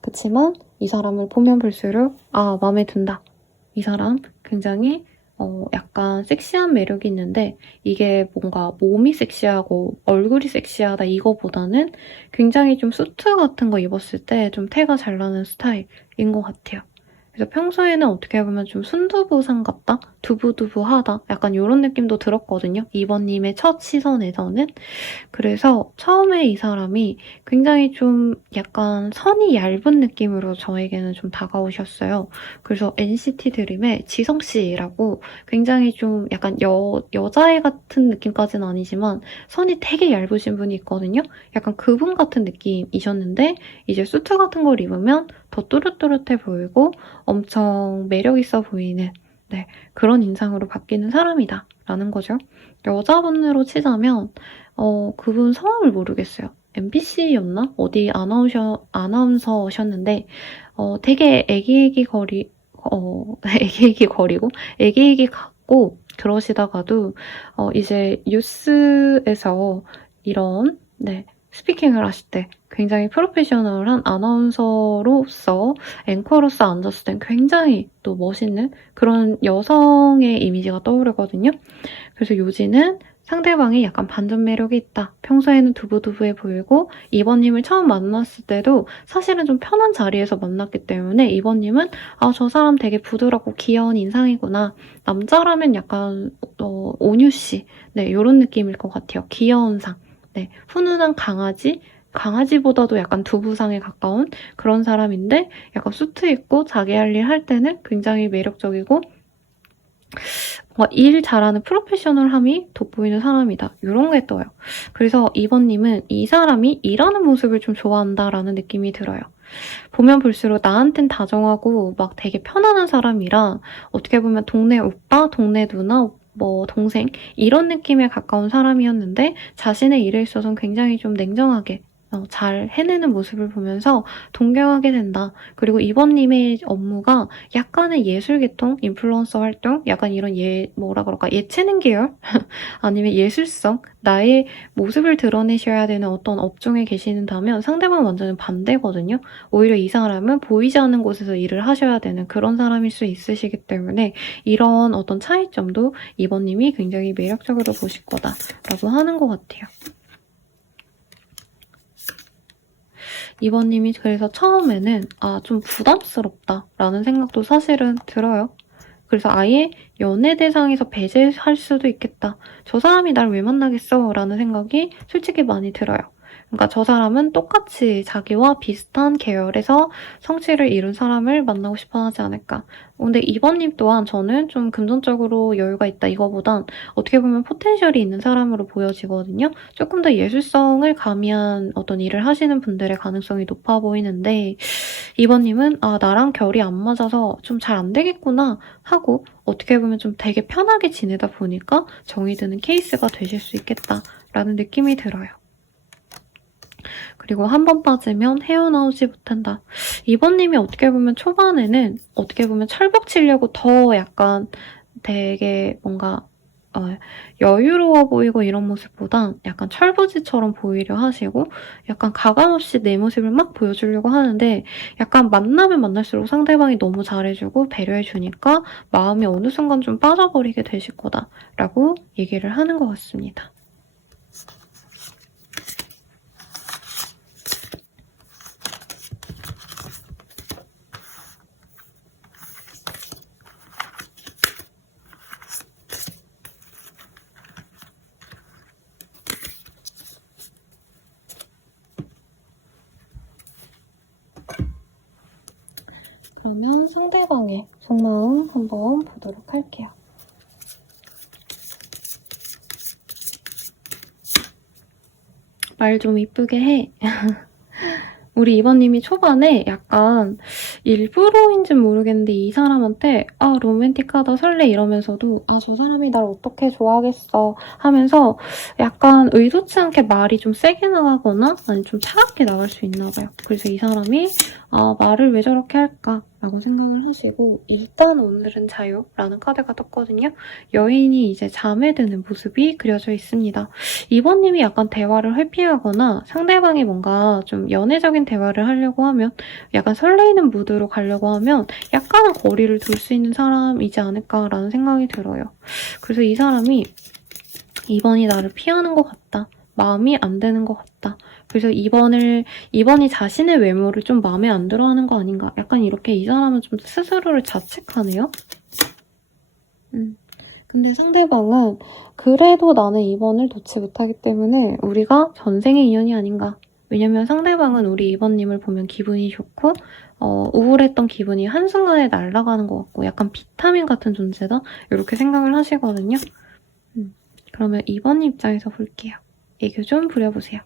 그치만 이 사람을 보면 볼수록 마음에 든다. 이 사람 굉장히 약간 섹시한 매력이 있는데 이게 뭔가 몸이 섹시하고 얼굴이 섹시하다 이거보다는 굉장히 좀 수트 같은 거 입었을 때 좀 태가 잘 나는 스타일인 것 같아요. 그래서 평소에는 어떻게 보면 좀 순두부상 같다? 두부두부하다? 약간 이런 느낌도 들었거든요. 2번님의 첫 시선에서는. 그래서 처음에 이 사람이 굉장히 좀 약간 선이 얇은 느낌으로 저에게는 좀 다가오셨어요. 그래서 NCT 드림의 지성씨라고 굉장히 좀 약간 여자애 같은 느낌까지는 아니지만 선이 되게 얇으신 분이 있거든요. 약간 그분 같은 느낌이셨는데 이제 수트 같은 걸 입으면 더 또렷또렷해 보이고 엄청 매력 있어 보이는 그런 인상으로 바뀌는 사람이다 라는 거죠. 여자분으로 치자면 그분 성함을 모르겠어요. MBC였나? 어디 아나운서셨는데 되게 애기애기 거리고 애기애기 같고 그러시다가도 이제 뉴스에서 이런 스피킹을 하실 때 굉장히 프로페셔널한 아나운서로서 앵커로서 앉았을 땐 굉장히 또 멋있는 그런 여성의 이미지가 떠오르거든요. 그래서 요지는 상대방이 약간 반전 매력이 있다. 평소에는 두부두부해 보이고 2번님을 처음 만났을 때도 사실은 좀 편한 자리에서 만났기 때문에 2번님은 저 사람 되게 부드럽고 귀여운 인상이구나. 남자라면 약간 온유씨 이런 느낌일 것 같아요. 귀여운 상. 훈훈한 강아지보다도 약간 두부상에 가까운 그런 사람인데 약간 수트 입고 자기 할 일 할 때는 굉장히 매력적이고 일 잘하는 프로페셔널함이 돋보이는 사람이다. 이런 게 떠요. 그래서 2번님은 이 사람이 일하는 모습을 좀 좋아한다라는 느낌이 들어요. 보면 볼수록 나한텐 다정하고 막 되게 편안한 사람이라 어떻게 보면 동네 오빠, 동네 누나, 동생 이런 느낌에 가까운 사람이었는데 자신의 일에 있어서는 굉장히 좀 냉정하게 잘 해내는 모습을 보면서 동경하게 된다. 그리고 2번님의 업무가 약간의 예술계통, 인플루언서 활동, 약간 이런 예체능 계열? 아니면 예술성, 나의 모습을 드러내셔야 되는 어떤 업종에 계시는다면 상대방 완전히 반대거든요. 오히려 이 사람은 보이지 않는 곳에서 일을 하셔야 되는 그런 사람일 수 있으시기 때문에 이런 어떤 차이점도 2번님이 굉장히 매력적으로 보실 거다라고 하는 것 같아요. 2번님이 그래서 처음에는 좀 부담스럽다라는 생각도 사실은 들어요. 그래서 아예 연애 대상에서 배제할 수도 있겠다. 저 사람이 날 왜 만나겠어? 라는 생각이 솔직히 많이 들어요. 그러니까 저 사람은 똑같이 자기와 비슷한 계열에서 성취를 이룬 사람을 만나고 싶어 하지 않을까. 근데 2번님 또한 저는 좀 금전적으로 여유가 있다 이거보단 어떻게 보면 포텐셜이 있는 사람으로 보여지거든요. 조금 더 예술성을 가미한 어떤 일을 하시는 분들의 가능성이 높아 보이는데 2번님은 나랑 결이 안 맞아서 좀 잘 안 되겠구나 하고 어떻게 보면 좀 되게 편하게 지내다 보니까 정이 드는 케이스가 되실 수 있겠다라는 느낌이 들어요. 그리고 한 번 빠지면 헤어나오지 못한다. 2번님이 어떻게 보면 초반에는 어떻게 보면 철벽 치려고 더 약간 되게 뭔가 여유로워 보이고 이런 모습보단 약간 철부지처럼 보이려 하시고 약간 가감없이 내 모습을 막 보여주려고 하는데 약간 만나면 만날수록 상대방이 너무 잘해주고 배려해주니까 마음이 어느 순간 좀 빠져버리게 되실 거다라고 얘기를 하는 것 같습니다. 그러면 상대방의 속마음 한번 보도록 할게요. 말 좀 이쁘게 해. 우리 2번님이 초반에 약간 일부러인진 모르겠는데 이 사람한테 로맨틱하다 설레 이러면서도 저 사람이 날 어떻게 좋아하겠어 하면서 약간 의도치 않게 말이 좀 세게 나가거나 아니면 좀 차갑게 나갈 수 있나 봐요. 그래서 이 사람이 말을 왜 저렇게 할까 라고 생각을 하시고 일단 오늘은 자유라는 카드가 떴거든요. 여인이 이제 잠에 드는 모습이 그려져 있습니다. 2번님이 약간 대화를 회피하거나 상대방이 뭔가 좀 연애적인 대화를 하려고 하면 약간 설레이는 무드로 가려고 하면 약간은 거리를 둘 수 있는 사람이지 않을까라는 생각이 들어요. 그래서 이 사람이 2번이 나를 피하는 것 같다. 마음이 안 드는 것 같다. 그래서 2번이 자신의 외모를 좀 마음에 안 들어 하는 거 아닌가. 약간 이렇게 이 사람은 좀 스스로를 자책하네요. 근데 상대방은 그래도 나는 2번을 놓지 못하기 때문에 우리가 전생의 인연이 아닌가. 왜냐면 상대방은 우리 2번님을 보면 기분이 좋고 우울했던 기분이 한순간에 날아가는 것 같고 약간 비타민 같은 존재다? 이렇게 생각을 하시거든요. 그러면 2번님 입장에서 볼게요. 애교 좀 부려보세요.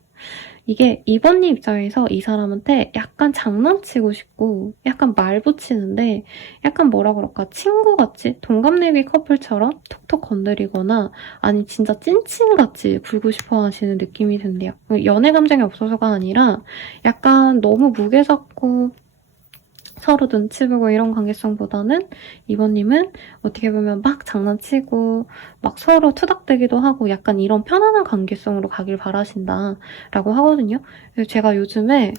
이게 2번님 입장에서 이 사람한테 약간 장난치고 싶고 약간 말 붙이는데 약간 뭐라 그럴까 친구같이 동갑내기 커플처럼 톡톡 건드리거나 아니 진짜 찐친같이 굴고 싶어 하시는 느낌이 든대요. 연애 감정이 없어서가 아니라 약간 너무 무게 잡고 서로 눈치 보고 이런 관계성보다는 2번님은 어떻게 보면 막 장난치고 막 서로 투닥대기도 하고 약간 이런 편안한 관계성으로 가길 바라신다라고 하거든요. 그래서 제가 요즘에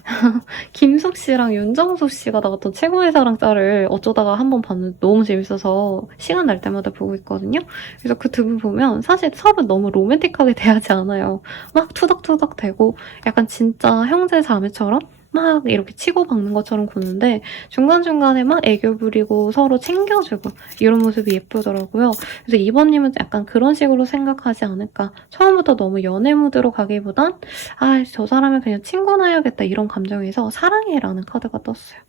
김숙 씨랑 윤정수 씨가 나왔던 최고의 사랑 짤을 어쩌다가 한번 봤는데 너무 재밌어서 시간 날 때마다 보고 있거든요. 그래서 그 두 분 보면 사실 서로 너무 로맨틱하게 대하지 않아요. 막 투닥투닥 대고 약간 진짜 형제 자매처럼 막 이렇게 치고박는 것처럼 구는데 중간중간에 막 애교 부리고 서로 챙겨주고 이런 모습이 예쁘더라고요. 그래서 2번님은 약간 그런 식으로 생각하지 않을까. 처음부터 너무 연애 무드로 가기보단 저 사람은 그냥 친구나 해야겠다 이런 감정에서 사랑해라는 카드가 떴어요.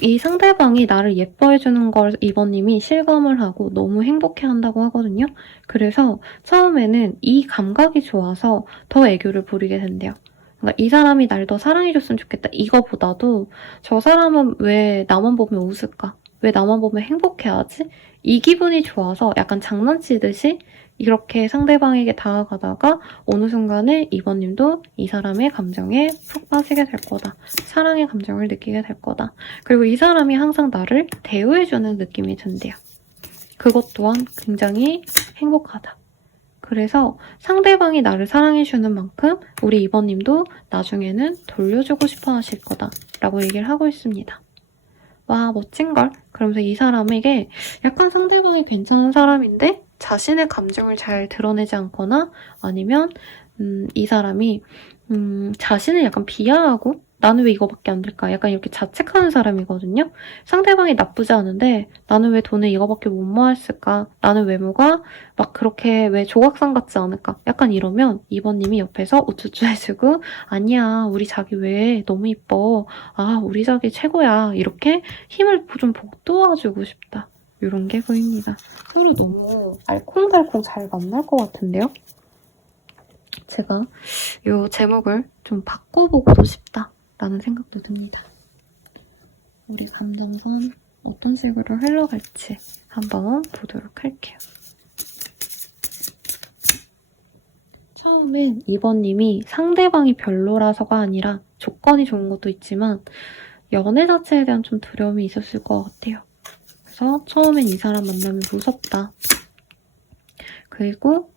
이 상대방이 나를 예뻐해주는 걸 2번님이 실감을 하고 너무 행복해한다고 하거든요. 그래서 처음에는 이 감각이 좋아서 더 애교를 부리게 된대요. 그러니까 이 사람이 날 더 사랑해줬으면 좋겠다 이거보다도 저 사람은 왜 나만 보면 웃을까? 왜 나만 보면 행복해하지? 이 기분이 좋아서 약간 장난치듯이 이렇게 상대방에게 다가가다가 어느 순간에 2번님도 이 사람의 감정에 푹 빠지게 될 거다. 사랑의 감정을 느끼게 될 거다. 그리고 이 사람이 항상 나를 대우해주는 느낌이 든대요. 그것 또한 굉장히 행복하다. 그래서 상대방이 나를 사랑해주는 만큼 우리 2번님도 나중에는 돌려주고 싶어 하실 거다 라고 얘기를 하고 있습니다. 와 멋진걸? 그러면서 이 사람에게 약간 상대방이 괜찮은 사람인데 자신의 감정을 잘 드러내지 않거나 아니면 이 사람이 자신을 약간 비하하고 나는 왜 이거밖에 안 될까? 약간 이렇게 자책하는 사람이거든요. 상대방이 나쁘지 않은데 나는 왜 돈을 이거밖에 못 모았을까? 나는 외모가 막 그렇게 왜 조각상 같지 않을까? 약간 이러면 2번님이 옆에서 우쭈쭈 해주고 아니야 우리 자기 왜 너무 이뻐. 아 우리 자기 최고야. 이렇게 힘을 좀 북돋아주고 싶다. 이런 게 보입니다. 서로 너무 알콩달콩 잘 만날 것 같은데요? 제가 이 제목을 좀 바꿔보고도 싶다라는 생각도 듭니다. 우리 감정선 어떤 식으로 흘러갈지 한번 보도록 할게요. 처음엔 2번님이 상대방이 별로라서가 아니라 조건이 좋은 것도 있지만 연애 자체에 대한 좀 두려움이 있었을 것 같아요. 그래서 처음엔 이 사람 만나면 무섭다. 그리고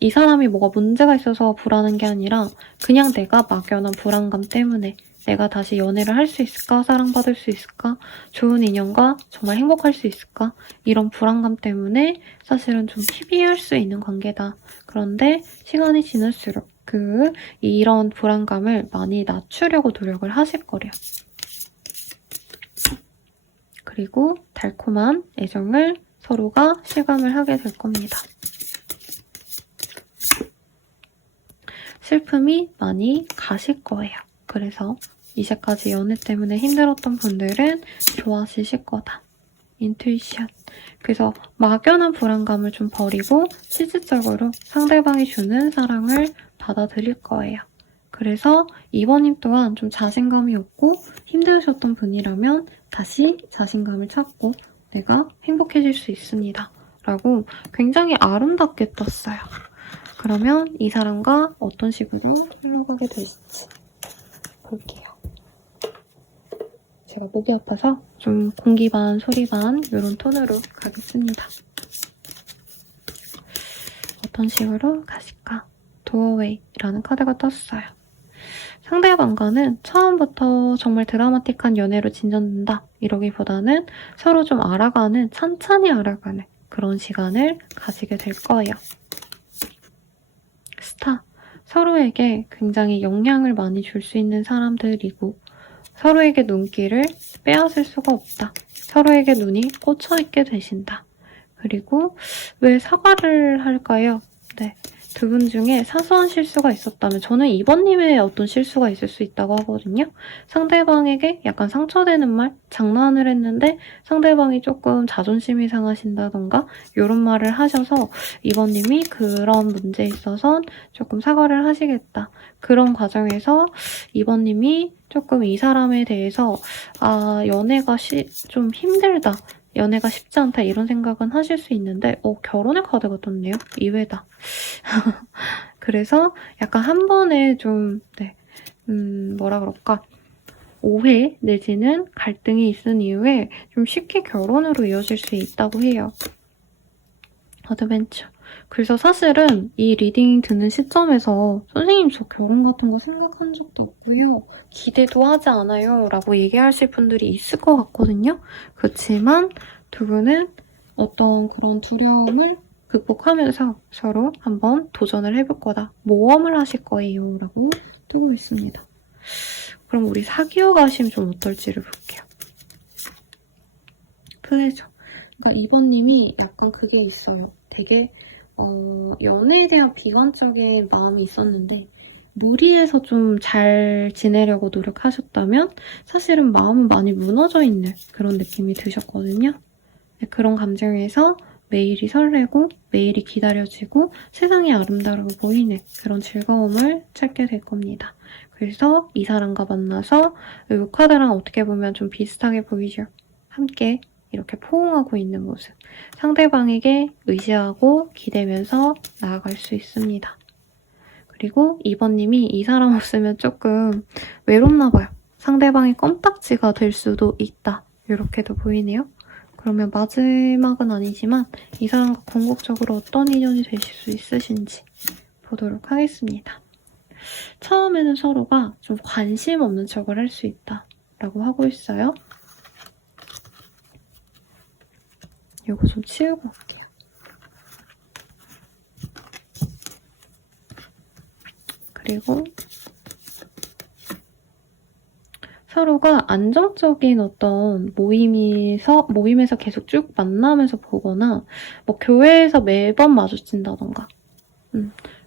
이 사람이 뭐가 문제가 있어서 불안한 게 아니라 그냥 내가 막연한 불안감 때문에 내가 다시 연애를 할 수 있을까? 사랑받을 수 있을까? 좋은 인연과 정말 행복할 수 있을까? 이런 불안감 때문에 사실은 좀 희비할 수 있는 관계다. 그런데 시간이 지날수록 이런 불안감을 많이 낮추려고 노력을 하실 거래요. 그리고 달콤한 애정을 서로가 실감을 하게 될 겁니다. 슬픔이 많이 가실 거예요. 그래서 이제까지 연애 때문에 힘들었던 분들은 좋아지실 거다. 인투이션. 그래서 막연한 불안감을 좀 버리고 실질적으로 상대방이 주는 사랑을 받아들일 거예요. 그래서 2번님 또한 좀 자신감이 없고 힘드셨던 분이라면 다시 자신감을 찾고 내가 행복해질 수 있습니다. 라고 굉장히 아름답게 떴어요. 그러면 이 사람과 어떤 식으로 흘러가게 될지 볼게요. 제가 목이 아파서 좀 공기 반 소리 반 이런 톤으로 가겠습니다. 어떤 식으로 가실까? 도어웨이라는 카드가 떴어요. 상대방과는 처음부터 정말 드라마틱한 연애로 진전된다 이러기보다는 서로 좀 알아가는, 천천히 알아가는 그런 시간을 가지게 될 거예요. 스타, 서로에게 굉장히 영향을 많이 줄 수 있는 사람들이고 서로에게 눈길을 빼앗을 수가 없다. 서로에게 눈이 꽂혀있게 되신다. 그리고 왜 사과를 할까요? 네. 두 분 중에 사소한 실수가 있었다면 저는 2번님의 어떤 실수가 있을 수 있다고 하거든요. 상대방에게 약간 상처되는 말, 장난을 했는데 상대방이 조금 자존심이 상하신다던가 이런 말을 하셔서 2번님이 그런 문제에 있어서 조금 사과를 하시겠다. 그런 과정에서 2번님이 조금 이 사람에 대해서 연애가 좀 힘들다. 연애가 쉽지 않다 이런 생각은 하실 수 있는데 결혼의 카드가 떴네요. 의외다. 그래서 약간 한 번에 좀 뭐라 그럴까 오해 내지는 갈등이 있은 이후에 좀 쉽게 결혼으로 이어질 수 있다고 해요. 어드벤처. 그래서 사실은 이 리딩 듣는 시점에서 선생님 저 결혼 같은 거 생각한 적도 없고요. 기대도 하지 않아요. 라고 얘기하실 분들이 있을 것 같거든요. 그렇지만 두 분은 어떤 그런 두려움을 극복하면서 서로 한번 도전을 해볼 거다. 모험을 하실 거예요. 라고 뜨고 있습니다. 그럼 우리 사귀어 가시면 좀 어떨지를 볼게요. 플레저. 그러니까 2번님이 약간 그게 있어요. 되게 연애에 대한 비관적인 마음이 있었는데 무리해서 좀 잘 지내려고 노력하셨다면 사실은 마음은 많이 무너져 있는 그런 느낌이 드셨거든요. 그런 감정에서 매일이 설레고 매일이 기다려지고 세상이 아름다워 보이는 그런 즐거움을 찾게 될 겁니다. 그래서 이 사람과 만나서 이 카드랑 어떻게 보면 좀 비슷하게 보이죠. 함께 이렇게 포옹하고 있는 모습. 상대방에게 의지하고 기대면서 나아갈 수 있습니다. 그리고 2번님이 이 사람 없으면 조금 외롭나 봐요. 상대방이 껌딱지가 될 수도 있다. 이렇게도 보이네요. 그러면 마지막은 아니지만 이 사람과 궁극적으로 어떤 인연이 되실 수 있으신지 보도록 하겠습니다. 처음에는 서로가 좀 관심 없는 척을 할 수 있다라고 하고 있어요. 이거 좀 치우고 올게요. 그리고 서로가 안정적인 어떤 모임에서 계속 쭉 만나면서 보거나, 뭐 교회에서 매번 마주친다던가,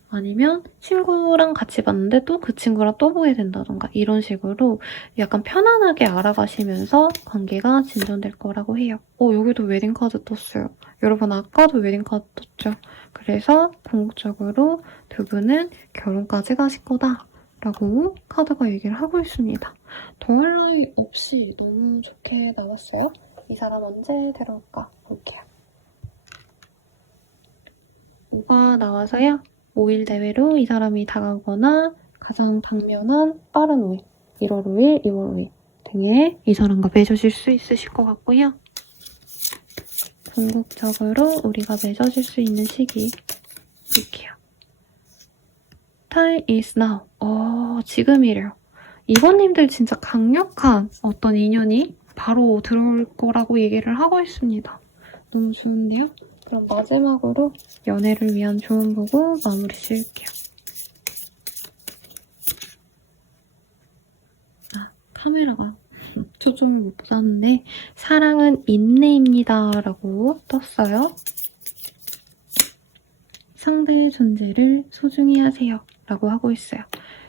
아니면 친구랑 같이 봤는데 또 그 친구랑 또 보게 된다던가, 이런 식으로 약간 편안하게 알아가시면서 관계가 진전될 거라고 해요. 여기도 웨딩카드 떴어요. 여러분, 아까도 웨딩카드 떴죠? 그래서 궁극적으로 두 분은 결혼까지 가실 거다라고 카드가 얘기를 하고 있습니다. 더할 나위 없이 너무 좋게 나왔어요. 이 사람 언제 데려올까? 볼게요. 5가 나와서요. 5일 내외로 이 사람이 다가오거나 가장 당면한 빠른 5일, 1월 5일, 2월 5일 등에 이 사람과 맺어질 수 있으실 것 같고요. 궁극적으로 우리가 맺어질 수 있는 시기 볼게요. Time is now. 지금이래요. 이번님들 진짜 강력한 어떤 인연이 바로 들어올 거라고 얘기를 하고 있습니다. 너무 좋은데요? 그럼 마지막으로 연애를 위한 조언 보고 마무리 지을게요. 카메라가 초점을 못 잡았는데 사랑은 인내입니다 라고 떴어요. 상대의 존재를 소중히 하세요 라고 하고 있어요.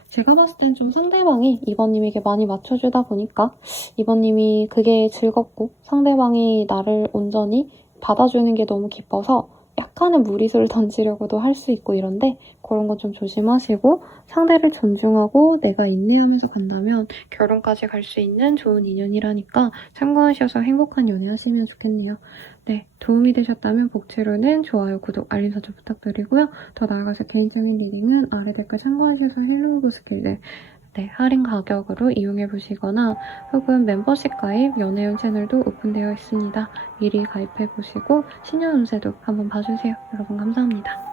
제가 봤을 땐 좀 상대방이 이번님에게 많이 맞춰주다 보니까 이번님이 그게 즐겁고 상대방이 나를 온전히 받아주는 게 너무 기뻐서 약간의 무리수를 던지려고도 할 수 있고 이런데 그런 건 좀 조심하시고 상대를 존중하고 내가 인내하면서 간다면 결혼까지 갈 수 있는 좋은 인연이라니까 참고하셔서 행복한 연애 하시면 좋겠네요. 네, 도움이 되셨다면 복채로는 좋아요, 구독, 알림 설정 부탁드리고요. 더 나아가서 개인적인 리딩은 아래 댓글 참고하셔서 헬로우 스킬들 할인 가격으로 이용해보시거나 혹은 멤버십 가입 연애운 채널도 오픈되어 있습니다. 미리 가입해보시고 신년 운세도 한번 봐주세요. 여러분 감사합니다.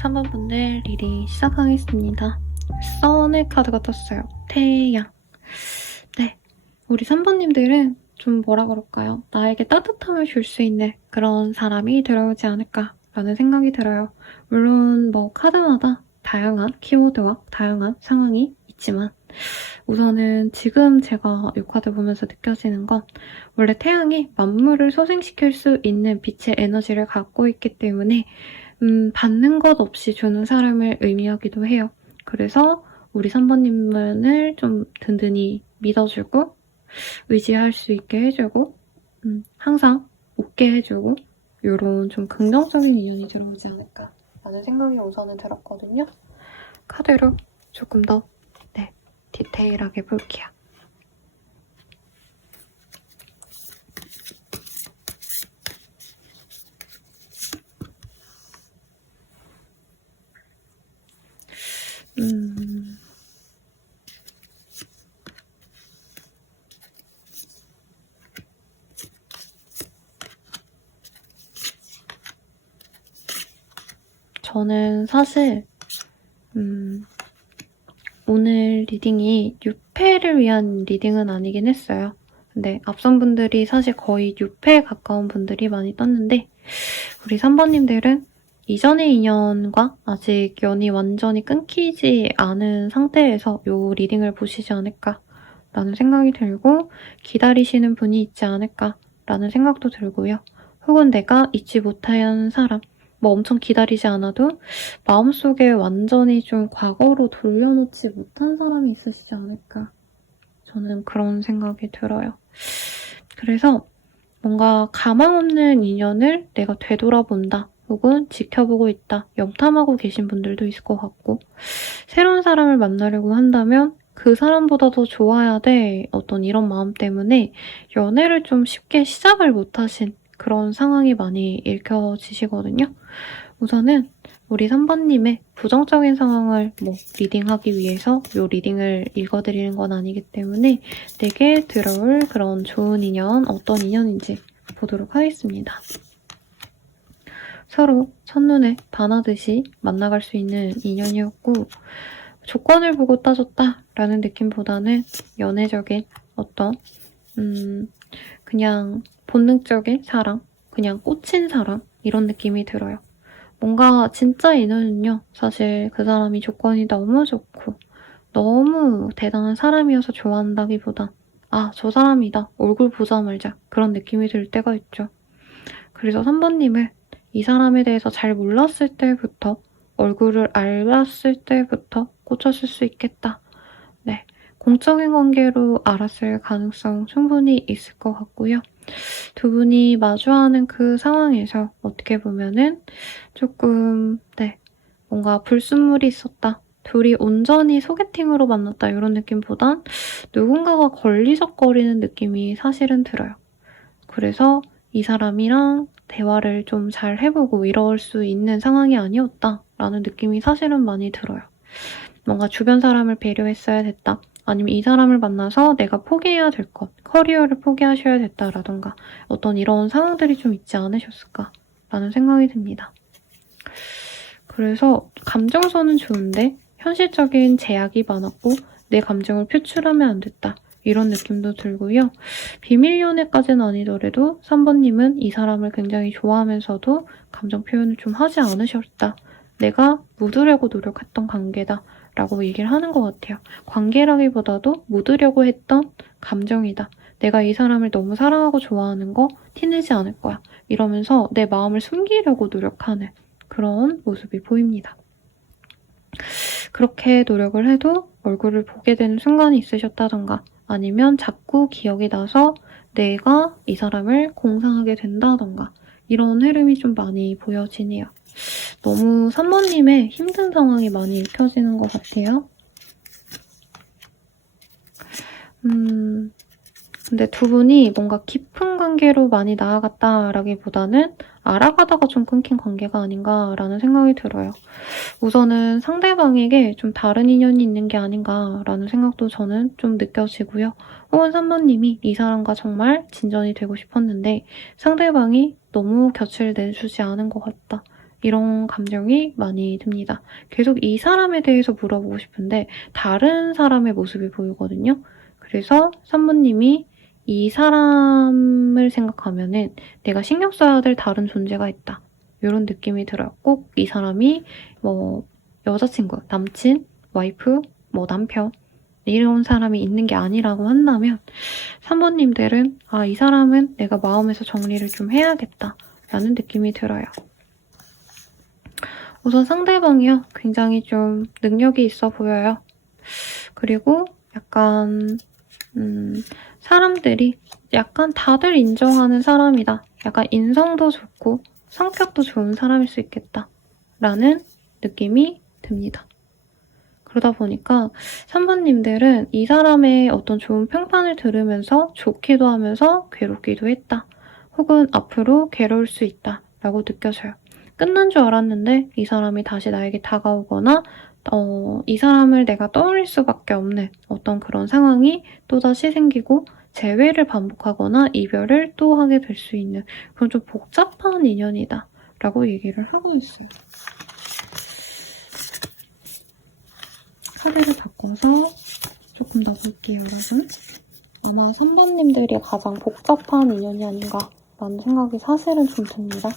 삼 번 분들 리딩 시작하겠습니다. 선의 카드가 떴어요. 태양. 네, 우리 3번님들은 좀 뭐라 그럴까요? 나에게 따뜻함을 줄 수 있는 그런 사람이 들어오지 않을까라는 생각이 들어요. 물론 뭐 카드마다 다양한 키워드와 다양한 상황이 있지만 우선은 지금 제가 이 카드 보면서 느껴지는 건 원래 태양이 만물을 소생시킬 수 있는 빛의 에너지를 갖고 있기 때문에 받는 것 없이 주는 사람을 의미하기도 해요. 그래서 우리 3번님을 좀 든든히 믿어주고 의지할 수 있게 해주고 항상 웃게 해주고 이런 좀 긍정적인 인연이 들어오지 않을까 라는 생각이 우선은 들었거든요. 카드로 조금 더 디테일하게 볼게요. 저는 사실 오늘 리딩이 6패를 위한 리딩은 아니긴 했어요. 근데 앞선 분들이 사실 거의 6패에 가까운 분들이 많이 떴는데 우리 3번님들은 이전의 인연과 아직 연이 완전히 끊기지 않은 상태에서 이 리딩을 보시지 않을까라는 생각이 들고 기다리시는 분이 있지 않을까라는 생각도 들고요. 혹은 내가 잊지 못한 사람, 뭐 엄청 기다리지 않아도 마음속에 완전히 좀 과거로 돌려놓지 못한 사람이 있으시지 않을까. 저는 그런 생각이 들어요. 그래서 뭔가 가망 없는 인연을 내가 되돌아본다. 혹은 지켜보고 있다. 염탐하고 계신 분들도 있을 것 같고 새로운 사람을 만나려고 한다면 그 사람보다 더 좋아야 돼. 어떤 이런 마음 때문에 연애를 좀 쉽게 시작을 못하신 그런 상황이 많이 읽혀지시거든요. 우선은 우리 3번님의 부정적인 상황을 리딩하기 위해서 이 리딩을 읽어드리는 건 아니기 때문에 내게 들어올 그런 좋은 인연, 어떤 인연인지 보도록 하겠습니다. 서로 첫눈에 반하듯이 만나갈 수 있는 인연이었고 조건을 보고 따졌다라는 느낌보다는 연애적인 어떤 그냥 본능적인 사랑, 그냥 꽂힌 사랑 이런 느낌이 들어요. 뭔가 진짜 인연은요. 사실 그 사람이 조건이 너무 좋고 너무 대단한 사람이어서 좋아한다기보다 아, 저 사람이다. 얼굴 보자마자 그런 느낌이 들 때가 있죠. 그래서 3번님을 이 사람에 대해서 잘 몰랐을 때부터 얼굴을 알았을 때부터 꽂혔을 수 있겠다. 네, 공적인 관계로 알았을 가능성 충분히 있을 것 같고요. 두 분이 마주하는 그 상황에서 어떻게 보면은 조금 뭔가 불순물이 있었다. 둘이 온전히 소개팅으로 만났다 이런 느낌보단 누군가가 걸리적거리는 느낌이 사실은 들어요. 그래서 이 사람이랑 대화를 좀 잘 해보고 이럴 수 있는 상황이 아니었다라는 느낌이 사실은 많이 들어요. 뭔가 주변 사람을 배려했어야 됐다. 아니면 이 사람을 만나서 내가 포기해야 될 것, 커리어를 포기하셔야 됐다라던가 어떤 이런 상황들이 좀 있지 않으셨을까라는 생각이 듭니다. 그래서 감정선은 좋은데 현실적인 제약이 많았고 내 감정을 표출하면 안 됐다. 이런 느낌도 들고요. 비밀 연애까지는 아니더라도 3번님은 이 사람을 굉장히 좋아하면서도 감정 표현을 좀 하지 않으셨다. 내가 묻으려고 노력했던 관계다. 라고 얘기를 하는 것 같아요. 관계라기보다도 묻으려고 했던 감정이다. 내가 이 사람을 너무 사랑하고 좋아하는 거 티내지 않을 거야. 이러면서 내 마음을 숨기려고 노력하는 그런 모습이 보입니다. 그렇게 노력을 해도 얼굴을 보게 되는 순간이 있으셨다던가 아니면 자꾸 기억이 나서 내가 이 사람을 공상하게 된다던가 이런 흐름이 좀 많이 보여지네요. 너무 3번님의 힘든 상황이 많이 읽혀지는 것 같아요. 근데 두 분이 뭔가 깊은 관계로 많이 나아갔다라기보다는 알아가다가 좀 끊긴 관계가 아닌가라는 생각이 들어요. 우선은 상대방에게 좀 다른 인연이 있는 게 아닌가라는 생각도 저는 좀 느껴지고요. 혹은 3번님이 이 사람과 정말 진전이 되고 싶었는데 상대방이 너무 곁을 내주지 않은 것 같다. 이런 감정이 많이 듭니다. 계속 이 사람에 대해서 물어보고 싶은데 다른 사람의 모습이 보이거든요. 그래서 3번님이 이 사람을 생각하면은 내가 신경 써야 될 다른 존재가 있다. 이런 느낌이 들어요. 꼭 이 사람이 뭐 여자친구, 남친, 와이프, 뭐 남편 이런 사람이 있는 게 아니라고 한다면 3번님들은 이 사람은 내가 마음에서 정리를 좀 해야겠다 라는 느낌이 들어요. 우선 상대방이요. 굉장히 좀 능력이 있어 보여요. 그리고 약간 사람들이 약간 다들 인정하는 사람이다. 약간 인성도 좋고 성격도 좋은 사람일 수 있겠다 라는 느낌이 듭니다. 그러다 보니까 3번님들은 이 사람의 어떤 좋은 평판을 들으면서 좋기도 하면서 괴롭기도 했다. 혹은 앞으로 괴로울 수 있다 라고 느껴져요. 끝난 줄 알았는데 이 사람이 다시 나에게 다가오거나 이 사람을 내가 떠올릴 수밖에 없는 어떤 그런 상황이 또다시 생기고 재회를 반복하거나 이별을 또 하게 될 수 있는 그런 좀 복잡한 인연이다 라고 얘기를 하고 있어요. 카드를 바꿔서 조금 더 볼게요, 여러분. 아마 3번님들이 가장 복잡한 인연이 아닌가라는 생각이 사실은 좀 듭니다.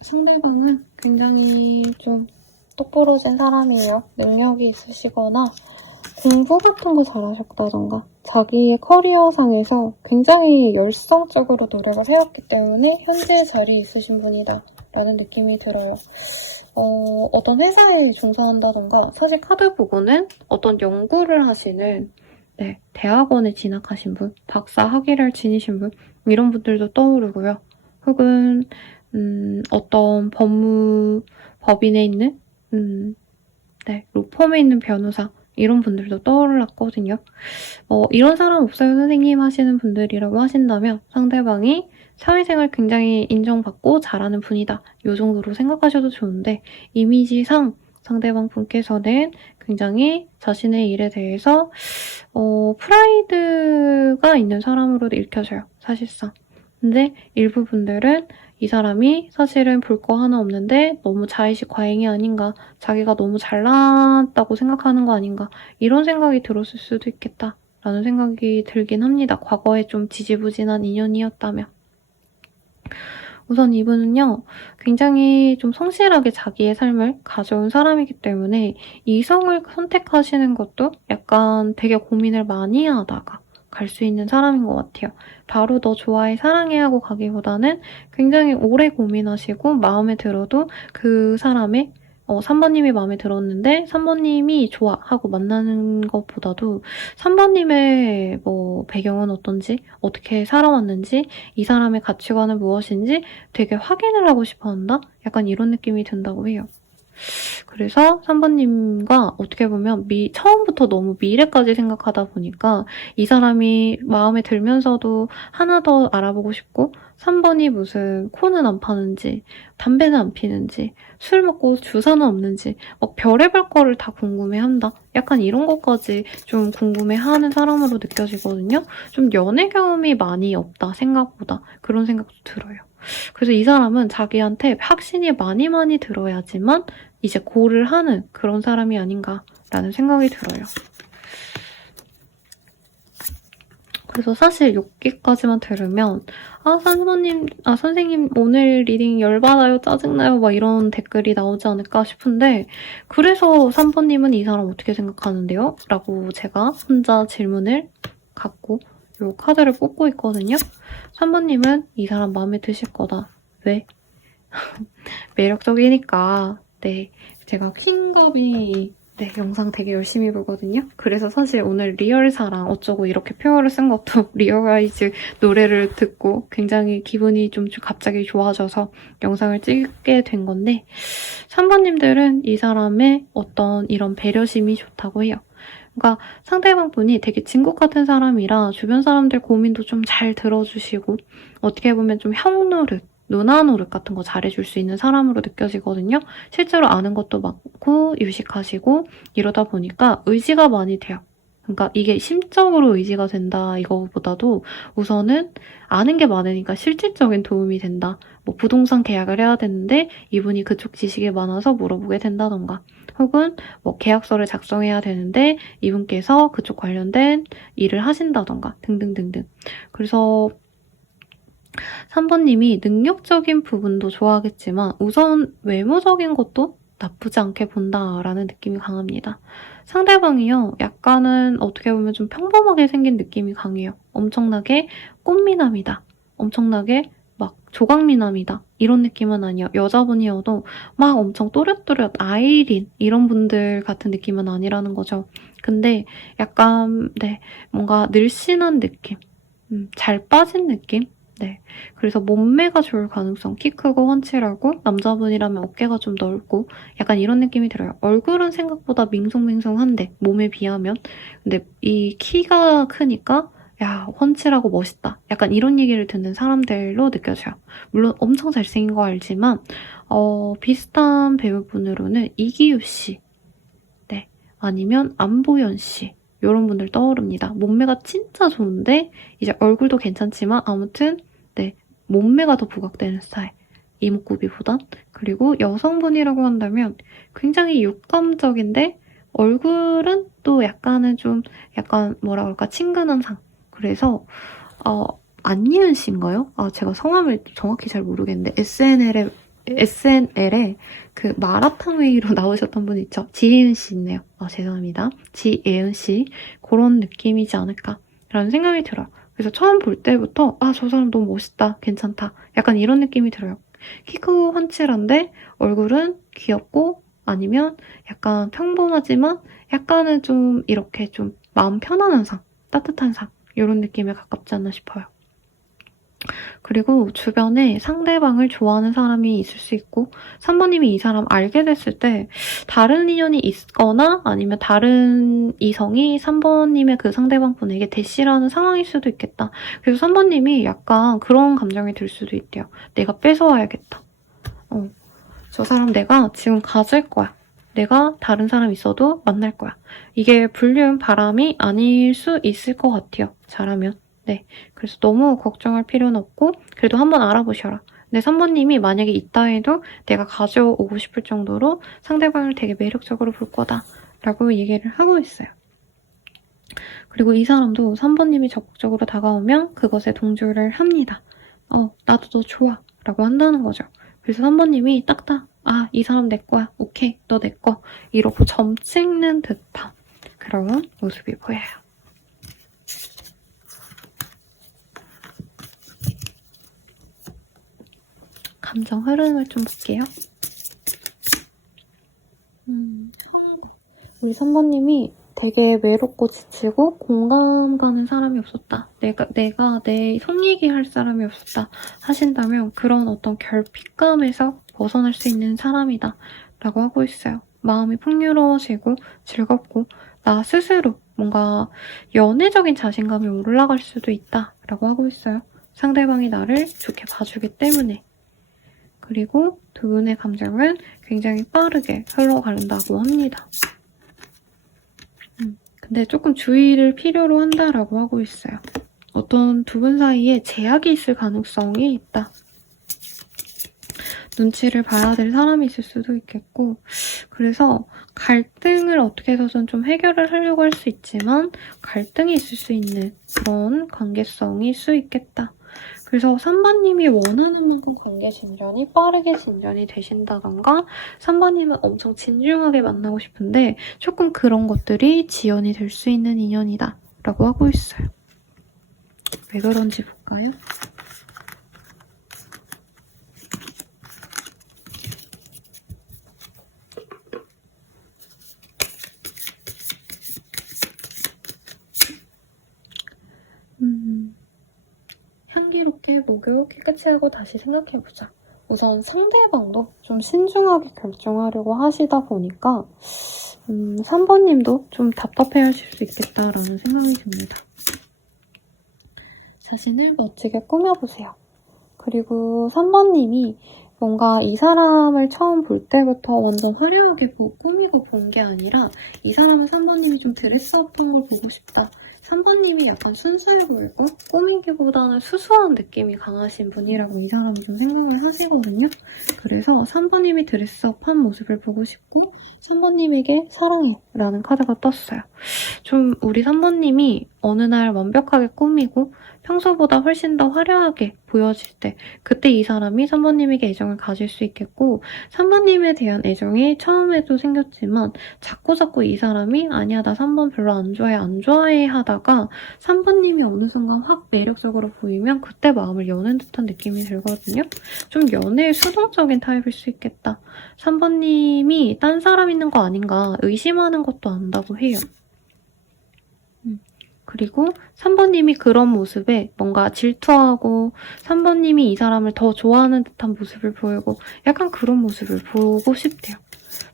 상대방은 굉장히 좀 똑부러진 사람이에요. 능력이 있으시거나 공부 같은 거 잘하셨다던가 자기의 커리어상에서 굉장히 열성적으로 노력을 해왔기 때문에 현재 자리에 있으신 분이다 라는 느낌이 들어요. 어떤 회사에 종사한다던가 사실 카드 보고는 어떤 연구를 하시는 대학원에 진학하신 분, 박사 학위를 지니신 분 이런 분들도 떠오르고요. 혹은 어떤 법인에 있는 로펌에 있는 변호사 이런 분들도 떠올랐거든요. 이런 사람 없어요 선생님 하시는 분들이라고 하신다면 상대방이 사회생활 굉장히 인정받고 잘하는 분이다. 이 정도로 생각하셔도 좋은데 이미지상 상대방 분께서는 굉장히 자신의 일에 대해서 프라이드가 있는 사람으로 읽혀져요. 사실상. 근데 일부 분들은 이 사람이 사실은 볼 거 하나 없는데 너무 자의식 과잉이 아닌가, 자기가 너무 잘났다고 생각하는 거 아닌가 이런 생각이 들었을 수도 있겠다라는 생각이 들긴 합니다. 과거에 좀 지지부진한 인연이었다면. 우선 이분은요, 굉장히 좀 성실하게 자기의 삶을 가져온 사람이기 때문에 이성을 선택하시는 것도 약간 되게 고민을 많이 하다가 갈 수 있는 사람인 것 같아요. 바로 너 좋아해 사랑해 하고 가기보다는 굉장히 오래 고민하시고 마음에 들어도 그 사람의 3번님이 마음에 들었는데 3번님이 좋아 하고 만나는 것보다도 3번님의 뭐 배경은 어떤지 어떻게 살아왔는지 이 사람의 가치관은 무엇인지 되게 확인을 하고 싶어 한다? 약간 이런 느낌이 든다고 해요. 그래서 3번님과 어떻게 보면 처음부터 너무 미래까지 생각하다 보니까 이 사람이 마음에 들면서도 하나 더 알아보고 싶고 3번이 무슨 코는 안 파는지 담배는 안 피는지 술 먹고 주사는 없는지 막 별의별 거를 다 궁금해한다. 약간 이런 것까지 좀 궁금해하는 사람으로 느껴지거든요. 좀 연애 경험이 많이 없다 생각보다 그런 생각도 들어요. 그래서 이 사람은 자기한테 확신이 많이 들어야지만 이제 고를 하는 그런 사람이 아닌가라는 생각이 들어요. 그래서 사실 여기까지만 들으면 선생님 오늘 리딩 열받아요, 짜증나요 막 이런 댓글이 나오지 않을까 싶은데 그래서 3번님은 이 사람 어떻게 생각하는데요? 라고 제가 혼자 질문을 갖고 이 카드를 뽑고 있거든요. 3번님은 이 사람 마음에 드실 거다. 왜? 매력적이니까. 네, 제가 퀸겁이 영상 되게 열심히 보거든요. 그래서 사실 오늘 리얼사랑 어쩌고 이렇게 표어를 쓴 것도 리얼라이즈 노래를 듣고 굉장히 기분이 좀 갑자기 좋아져서 영상을 찍게 된 건데 3번님들은 이 사람의 어떤 이런 배려심이 좋다고 해요. 그러니까 상대방 분이 되게 진국 같은 사람이라 주변 사람들 고민도 좀 잘 들어주시고 어떻게 보면 좀 형 노릇, 누나 노릇 같은 거 잘해줄 수 있는 사람으로 느껴지거든요. 실제로 아는 것도 많고 유식하시고 이러다 보니까 의지가 많이 돼요. 그러니까 이게 심적으로 의지가 된다 이거보다도 우선은 아는 게 많으니까 실질적인 도움이 된다. 뭐 부동산 계약을 해야 되는데 이분이 그쪽 지식이 많아서 물어보게 된다던가 혹은 뭐 계약서를 작성해야 되는데 이분께서 그쪽 관련된 일을 하신다던가 등등등등. 그래서 3번님이 능력적인 부분도 좋아하겠지만 우선 외모적인 것도 나쁘지 않게 본다라는 느낌이 강합니다. 상대방이요, 약간은 어떻게 보면 좀 평범하게 생긴 느낌이 강해요. 엄청나게 꽃미남이다. 엄청나게 막 조각미남이다. 이런 느낌은 아니에요. 여자분이어도 막 엄청 또렷또렷 아이린 이런 분들 같은 느낌은 아니라는 거죠. 근데 약간 네, 뭔가 늘씬한 느낌, 잘 빠진 느낌? 네. 그래서 몸매가 좋을 가능성, 키 크고 훤칠하고 남자분이라면 어깨가 좀 넓고 약간 이런 느낌이 들어요. 얼굴은 생각보다 밍숭밍숭한데 몸에 비하면 근데 이 키가 크니까 야, 훤칠하고 멋있다. 약간 이런 얘기를 듣는 사람들로 느껴져요. 물론 엄청 잘생긴 거 알지만 비슷한 배우분으로는 이기우 씨, 네, 아니면 안보현 씨 이런 분들 떠오릅니다. 몸매가 진짜 좋은데 이제 얼굴도 괜찮지만 아무튼 네, 몸매가 더 부각되는 스타일. 이목구비보단. 그리고 여성분이라고 한다면 굉장히 육감적인데 얼굴은 또 약간은 좀 약간 뭐라 그럴까 친근한 상. 그래서 안예은 씨인가요? 제가 성함을 정확히 잘 모르겠는데 SNL에 그 마라탕 회의로 나오셨던 분 있죠? 지혜은 씨 있네요. 죄송합니다. 지혜은 씨 그런 느낌이지 않을까라는 생각이 들어요. 그래서 처음 볼 때부터 저 사람 너무 멋있다, 괜찮다. 약간 이런 느낌이 들어요. 키 크고 훤칠한데 얼굴은 귀엽고 아니면 약간 평범하지만 약간은 좀 이렇게 좀 마음 편안한 상, 따뜻한 상 이런 느낌에 가깝지 않나 싶어요. 그리고 주변에 상대방을 좋아하는 사람이 있을 수 있고 3번님이 이 사람 알게 됐을 때 다른 인연이 있거나 아니면 다른 이성이 3번님의 그 상대방 분에게 대시라는 상황일 수도 있겠다. 그래서 3번님이 약간 그런 감정이 들 수도 있대요. 내가 뺏어와야겠다. 저 사람 내가 지금 가질 거야. 내가 다른 사람 있어도 만날 거야. 이게 불륜 바람이 아닐 수 있을 것 같아요. 잘하면. 네. 그래서 너무 걱정할 필요는 없고 그래도 한번 알아보셔라. 근데 3번님이 만약에 있다 해도 내가 가져오고 싶을 정도로 상대방을 되게 매력적으로 볼 거다 라고 얘기를 하고 있어요. 그리고 이 사람도 3번님이 적극적으로 다가오면 그것에 동조를 합니다. 나도 너 좋아 라고 한다는 거죠. 그래서 3번님이 딱딱 이 사람 내 거야. 오케이, 너 내 거. 이러고 점 찍는 듯한 그런 모습이 보여요. 감정 흐름을 좀 볼게요. 우리 3번님이 되게 외롭고 지치고 공감 가는 사람이 없었다. 내가 내 속 얘기할 사람이 없었다 하신다면 그런 어떤 결핍감에서 벗어날 수 있는 사람이다 라고 하고 있어요. 마음이 풍요로워지고 즐겁고 나 스스로 뭔가 연애적인 자신감이 올라갈 수도 있다 라고 하고 있어요. 상대방이 나를 좋게 봐주기 때문에. 그리고 두 분의 감정은 굉장히 빠르게 흘러간다고 합니다. 근데 조금 주의를 필요로 한다라고 하고 있어요. 어떤 두 분 사이에 제약이 있을 가능성이 있다. 눈치를 봐야 될 사람이 있을 수도 있겠고 그래서 갈등을 어떻게 해서든 좀 해결을 하려고 할 수 있지만 갈등이 있을 수 있는 그런 관계성일 수 있겠다. 그래서 3번님이 원하는 만큼 관계 진전이 빠르게 진전이 되신다던가 3번님은 엄청 진중하게 만나고 싶은데 조금 그런 것들이 지연이 될 수 있는 인연이다 라고 하고 있어요. 왜 그런지 볼까요? 향기롭게 목욕 깨끗이 하고 다시 생각해보자. 우선 상대방도 좀 신중하게 결정하려고 하시다 보니까 3번님도 좀 답답해하실 수 있겠다라는 생각이 듭니다. 자신을 멋지게 꾸며보세요. 그리고 3번님이 뭔가 이 사람을 처음 볼 때부터 완전 화려하게 꾸미고 본 게 아니라 이 사람은 3번님이 좀 드레스업한 걸 보고 싶다. 3번님이 약간 순수해 보이고 꾸미기보다는 수수한 느낌이 강하신 분이라고 이 사람은 좀 생각을 하시거든요. 그래서 3번님이 드레스업한 모습을 보고 싶고 3번님에게 사랑해 라는 카드가 떴어요. 좀 우리 3번님이 어느 날 완벽하게 꾸미고 평소보다 훨씬 더 화려하게 보여질 때 그때 이 사람이 3번님에게 애정을 가질 수 있겠고 3번님에 대한 애정이 처음에도 생겼지만 자꾸자꾸 이 사람이 아니야 나 3번 별로 안 좋아해 하다가 3번님이 어느 순간 확 매력적으로 보이면 그때 마음을 여는 듯한 느낌이 들거든요. 좀 연애에 수동적인 타입일 수 있겠다. 3번님이 딴 사람 있는 거 아닌가 의심하는 것도 안다고 해요. 그리고 3번님이 그런 모습에 뭔가 질투하고 3번님이 이 사람을 더 좋아하는 듯한 모습을 보이고 약간 그런 모습을 보고 싶대요.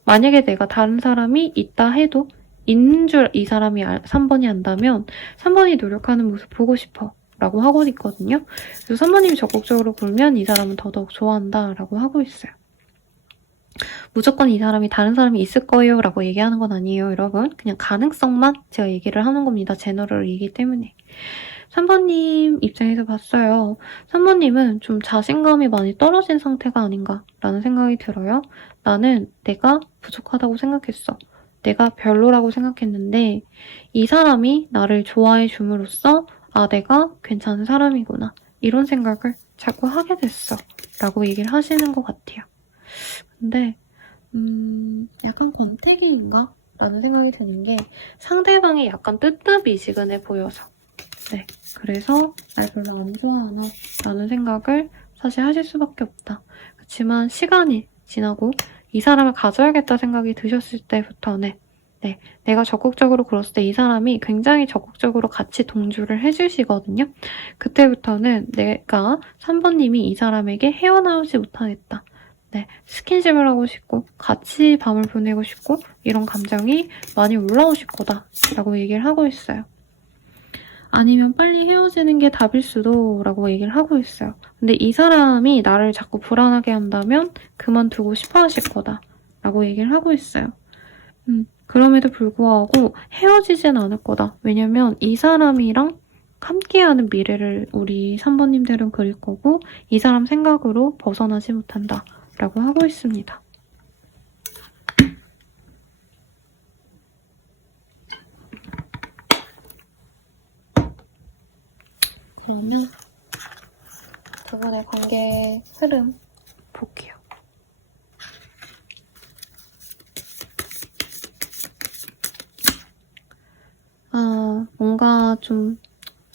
만약에 내가 다른 사람이 있다 해도 있는 줄 이 사람이 3번이 안다면 3번이 노력하는 모습 보고 싶어 라고 하고 있거든요. 그래서 3번님이 적극적으로 굴면 이 사람은 더더욱 좋아한다 라고 하고 있어요. 무조건 이 사람이 다른 사람이 있을 거예요 라고 얘기하는 건 아니에요, 여러분. 그냥 가능성만 제가 얘기를 하는 겁니다. 제너럴이기 때문에. 3번님 입장에서 봤어요. 3번님은 좀 자신감이 많이 떨어진 상태가 아닌가라는 생각이 들어요. 나는 내가 부족하다고 생각했어. 내가 별로라고 생각했는데 이 사람이 나를 좋아해 줌으로써 아, 내가 괜찮은 사람이구나. 이런 생각을 자꾸 하게 됐어. 라고 얘기를 하시는 것 같아요. 근데 약간 권태기인가? 라는 생각이 드는 게 상대방이 약간 뜨뜻미지근해 보여서 네, 그래서 날 별로 안 좋아하나? 라는 생각을 사실 하실 수밖에 없다. 그렇지만 시간이 지나고 이 사람을 가져야겠다 생각이 드셨을 때부터는 네, 내가 적극적으로 굴었을 때 이 사람이 굉장히 적극적으로 같이 동조를 해주시거든요. 그때부터는 내가 3번님이 이 사람에게 헤어나오지 못하겠다. 네, 스킨십을 하고 싶고 같이 밤을 보내고 싶고 이런 감정이 많이 올라오실 거다라고 얘기를 하고 있어요. 아니면 빨리 헤어지는 게 답일 수도 라고 얘기를 하고 있어요. 근데 이 사람이 나를 자꾸 불안하게 한다면 그만두고 싶어 하실 거다 라고 얘기를 하고 있어요. 그럼에도 불구하고 헤어지진 않을 거다. 왜냐면 이 사람이랑 함께하는 미래를 우리 3번님들은 그릴 거고 이 사람 생각으로 벗어나지 못한다 라고 하고 있습니다. 그러면 두 분의 관계 흐름 볼게요. 뭔가 좀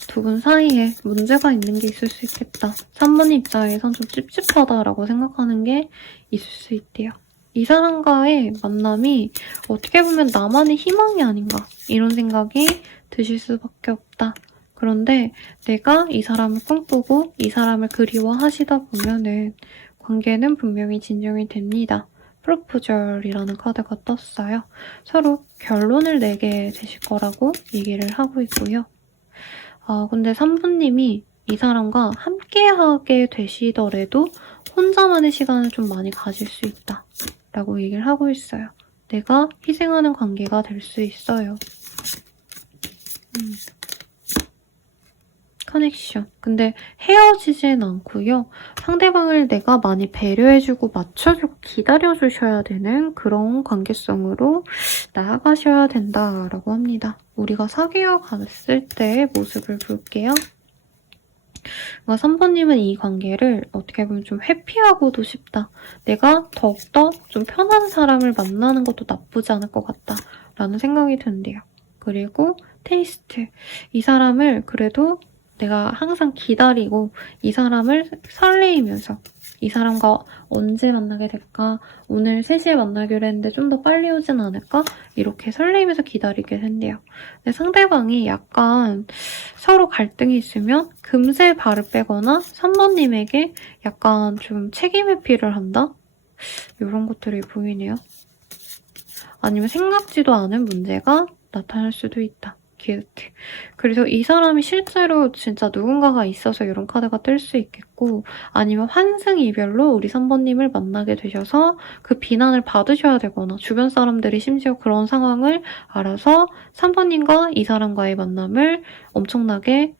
두 분 사이에 문제가 있는 게 있을 수 있겠다. 3번 입장에선 좀 찝찝하다라고 생각하는 게 있을 수 있대요. 이 사람과의 만남이 어떻게 보면 나만의 희망이 아닌가 이런 생각이 드실 수밖에 없다. 그런데 내가 이 사람을 꿈꾸고 이 사람을 그리워하시다 보면은 관계는 분명히 진정이 됩니다. 프로포절이라는 카드가 떴어요. 서로 결론을 내게 되실 거라고 얘기를 하고 있고요. 근데 3번님이 이 사람과 함께하게 되시더라도 혼자만의 시간을 좀 많이 가질 수 있다 라고 얘기를 하고 있어요. 내가 희생하는 관계가 될 수 있어요. 커넥션. 근데 헤어지진 않고요. 상대방을 내가 많이 배려해주고 맞춰주고 기다려주셔야 되는 그런 관계성으로 나아가셔야 된다라고 합니다. 우리가 사귀어 갔을 때의 모습을 볼게요. 3번님은 이 관계를 어떻게 보면 좀 회피하고도 싶다. 내가 더욱더 좀 편한 사람을 만나는 것도 나쁘지 않을 것 같다. 라는 생각이 든대요. 그리고 테이스트. 이 사람을 그래도 내가 항상 기다리고 이 사람을 설레이면서 이 사람과 언제 만나게 될까? 오늘 3시에 만나기로 했는데 좀 더 빨리 오진 않을까? 이렇게 설레이면서 기다리게 된대요. 근데 상대방이 약간 서로 갈등이 있으면 금세 발을 빼거나 3번님에게 약간 좀 책임 회피를 한다? 이런 것들이 보이네요. 아니면 생각지도 않은 문제가 나타날 수도 있다. 기우트. 그래서 이 사람이 실제로 진짜 누군가가 있어서 이런 카드가 뜰 수 있겠고, 아니면 환승이별로 우리 3번님을 만나게 되셔서 그 비난을 받으셔야 되거나 주변 사람들이 심지어 그런 상황을 알아서 3번님과 이 사람과의 만남을 엄청나게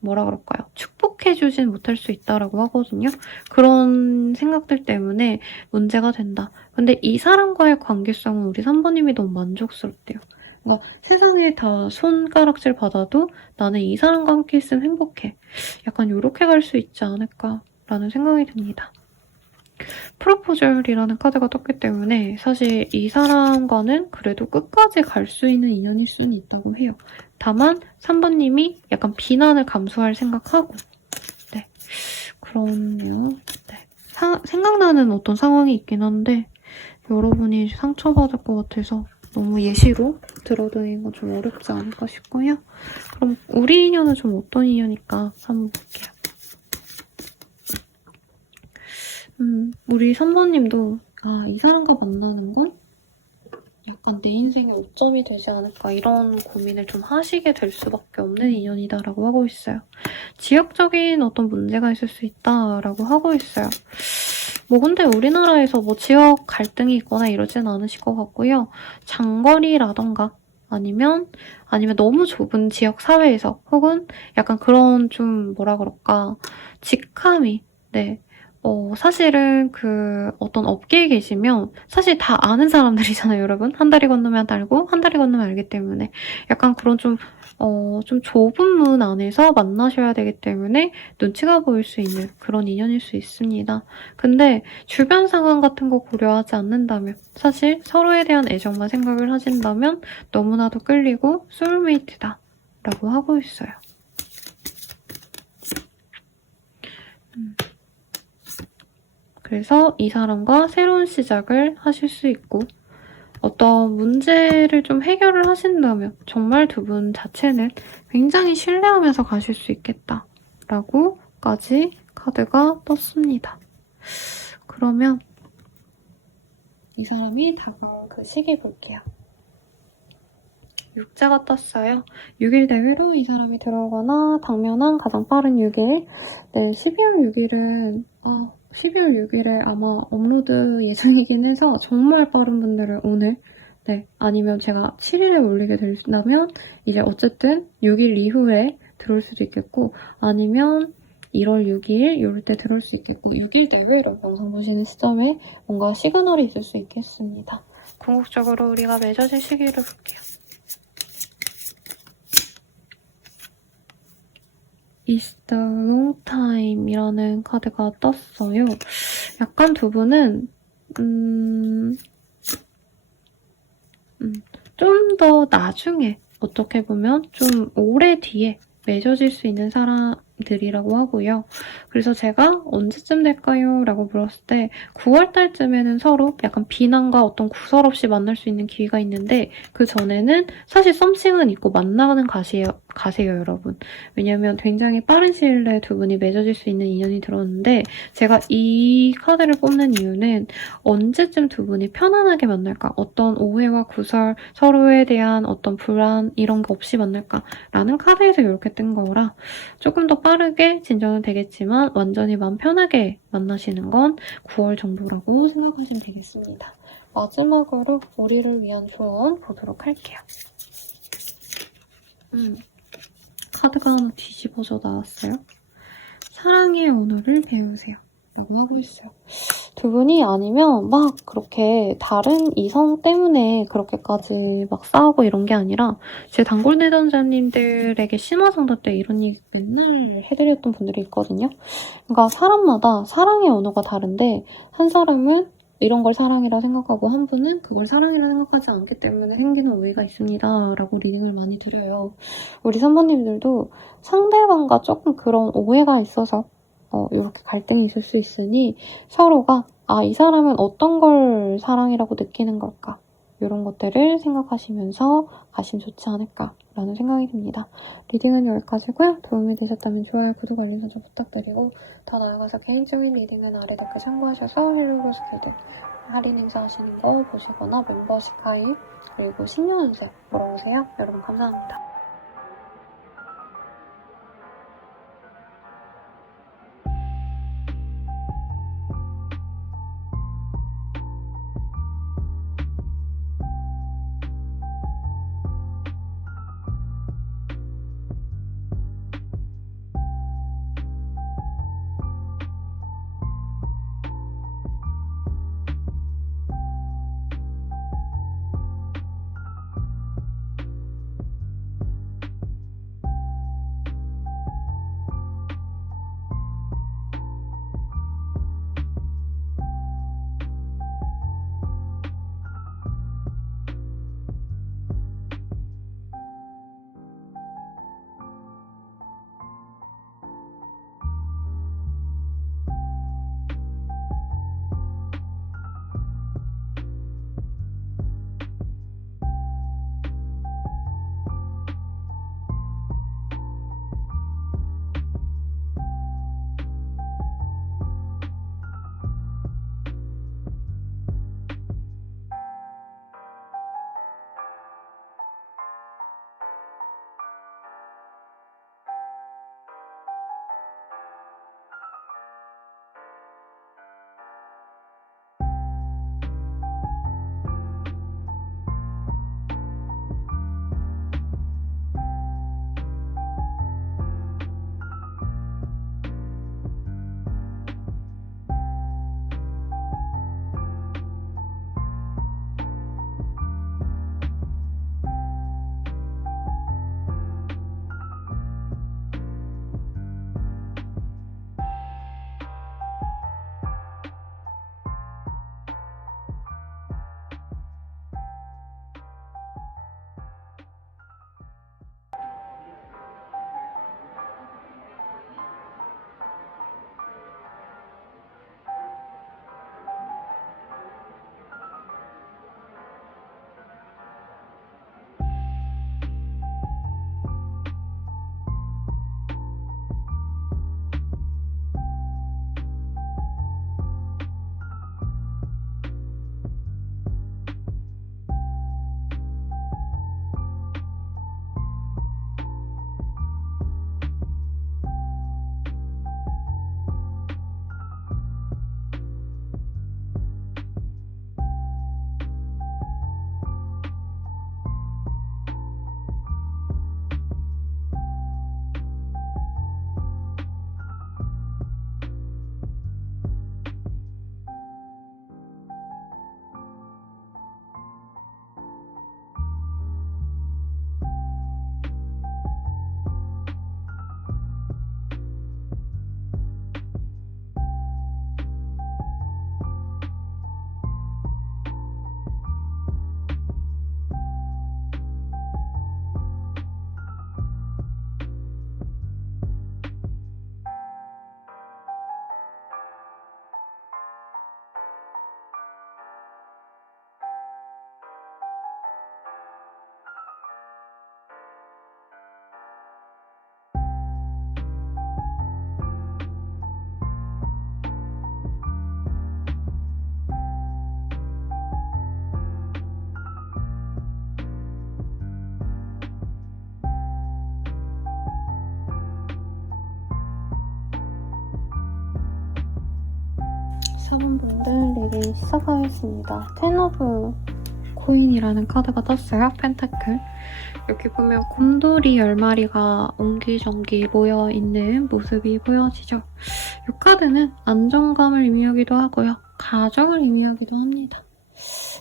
뭐라 그럴까요? 축복해주진 못할 수 있다라고 하거든요. 그런 생각들 때문에 문제가 된다. 근데 이 사람과의 관계성은 우리 3번님이 너무 만족스럽대요. 그러니까 세상에 다 손가락질 받아도 나는 이 사람과 함께 있으면 행복해. 약간 이렇게 갈 수 있지 않을까라는 생각이 듭니다. 프로포절이라는 카드가 떴기 때문에 사실 이 사람과는 그래도 끝까지 갈 수 있는 인연일 수는 있다고 해요. 다만 3번님이 약간 비난을 감수할 생각하고 네, 그렇네요. 네. 생각나는 어떤 상황이 있긴 한데 여러분이 상처받을 것 같아서 너무 예시로 들어드리는 건 좀 어렵지 않을까 싶고요. 그럼 우리 인연은 좀 어떤 인연일까 한번 볼게요. 우리 3번님도 이 사람과 만나는 건 약간 내 인생의 오점이 되지 않을까 이런 고민을 좀 하시게 될 수밖에 없는 인연이다라고 하고 있어요. 지역적인 어떤 문제가 있을 수 있다라고 하고 있어요. 근데 우리나라에서 지역 갈등이 있거나 이러진 않으실 것 같고요. 장거리라던가 아니면 너무 좁은 지역 사회에서 혹은 약간 그런 좀 뭐라 그럴까 직함이 네. 사실은 어떤 업계에 계시면 사실 다 아는 사람들이잖아요, 여러분. 한 다리 건너면 알고, 한 다리 건너면 알기 때문에. 약간 그런 좀 좁은 문 안에서 만나셔야 되기 때문에 눈치가 보일 수 있는 그런 인연일 수 있습니다. 근데 주변 상황 같은 거 고려하지 않는다면, 사실 서로에 대한 애정만 생각을 하신다면 너무나도 끌리고 소울메이트다 라고 하고 있어요. 그래서 이 사람과 새로운 시작을 하실 수 있고 어떤 문제를 좀 해결을 하신다면 정말 두 분 자체는 굉장히 신뢰하면서 가실 수 있겠다라고까지 카드가 떴습니다. 그러면 이 사람이 다가올 그 시기 볼게요. 육자가 떴어요. 6일 내외로 이 사람이 들어오거나 당면한 가장 빠른 6일. 네, 12월 6일은 12월 6일에 아마 업로드 예정이긴 해서 정말 빠른 분들은 오늘 아니면 제가 7일에 올리게 된다면 이제 어쨌든 6일 이후에 들어올 수도 있겠고 아니면 1월 6일 이럴 때 들어올 수 있겠고 6일 내외로 영상 보시는 시점에 뭔가 시그널이 있을 수 있겠습니다. 궁극적으로 우리가 맺어질 시기를 볼게요. It's the long time 이라는 카드가 떴어요. 약간 두 분은 좀 더 나중에 어떻게 보면 좀 오래 뒤에 맺어질 수 있는 사람들이라고 하고요. 그래서 제가 언제쯤 될까요? 라고 물었을 때 9월달쯤에는 서로 약간 비난과 어떤 구설 없이 만날 수 있는 기회가 있는데 그 전에는 사실 썸씽은 있고 만나는 가세요 여러분. 왜냐면 굉장히 빠른 시일 내에 두 분이 맺어질 수 있는 인연이 들었는데 제가 이 카드를 뽑는 이유는 언제쯤 두 분이 편안하게 만날까? 어떤 오해와 구설, 서로에 대한 어떤 불안 이런 거 없이 만날까라는 카드에서 이렇게 뜬 거라 조금 더 빠르게 진전은 되겠지만 완전히 마음 편하게 만나시는 건 9월 정도라고 생각하시면 되겠습니다. 마지막으로 우리를 위한 조언 보도록 할게요. 카드가 하나 뒤집어져 나왔어요. 사랑의 언어를 배우세요. 라고 하고 있어요. 두 분이 아니면 막 그렇게 다른 이성 때문에 그렇게까지 막 싸우고 이런 게 아니라 제 단골 내전자님들에게 심화 상담 때 이런 얘기 맨날 해드렸던 분들이 있거든요. 그러니까 사람마다 사랑의 언어가 다른데 한 사람은 이런 걸 사랑이라 생각하고 한 분은 그걸 사랑이라 생각하지 않기 때문에 생기는 오해가 있습니다. 라고 리딩을 많이 드려요. 우리 선배님들도 상대방과 조금 그런 오해가 있어서 이렇게 갈등이 있을 수 있으니 서로가 이 사람은 어떤 걸 사랑이라고 느끼는 걸까? 이런 것들을 생각하시면서 가시면 좋지 않을까라는 생각이 듭니다. 리딩은 여기까지고요. 도움이 되셨다면 좋아요, 구독, 알림 설정 부탁드리고 더 나아가서 개인적인 리딩은 아래 댓글 참고하셔서 헬로로스 길드 할인 행사 하시는 거 보시거나 멤버십 가입 그리고 신년 운세 보러 오세요. 여러분 감사합니다. 사분분들 리딩 시작하겠습니다. 텐 오브 코인이라는 카드가 떴어요. 펜타클. 여기 보면 곰돌이 10마리가 옹기종기 모여있는 모습이 보여지죠. 이 카드는 안정감을 의미하기도 하고요. 가정을 의미하기도 합니다.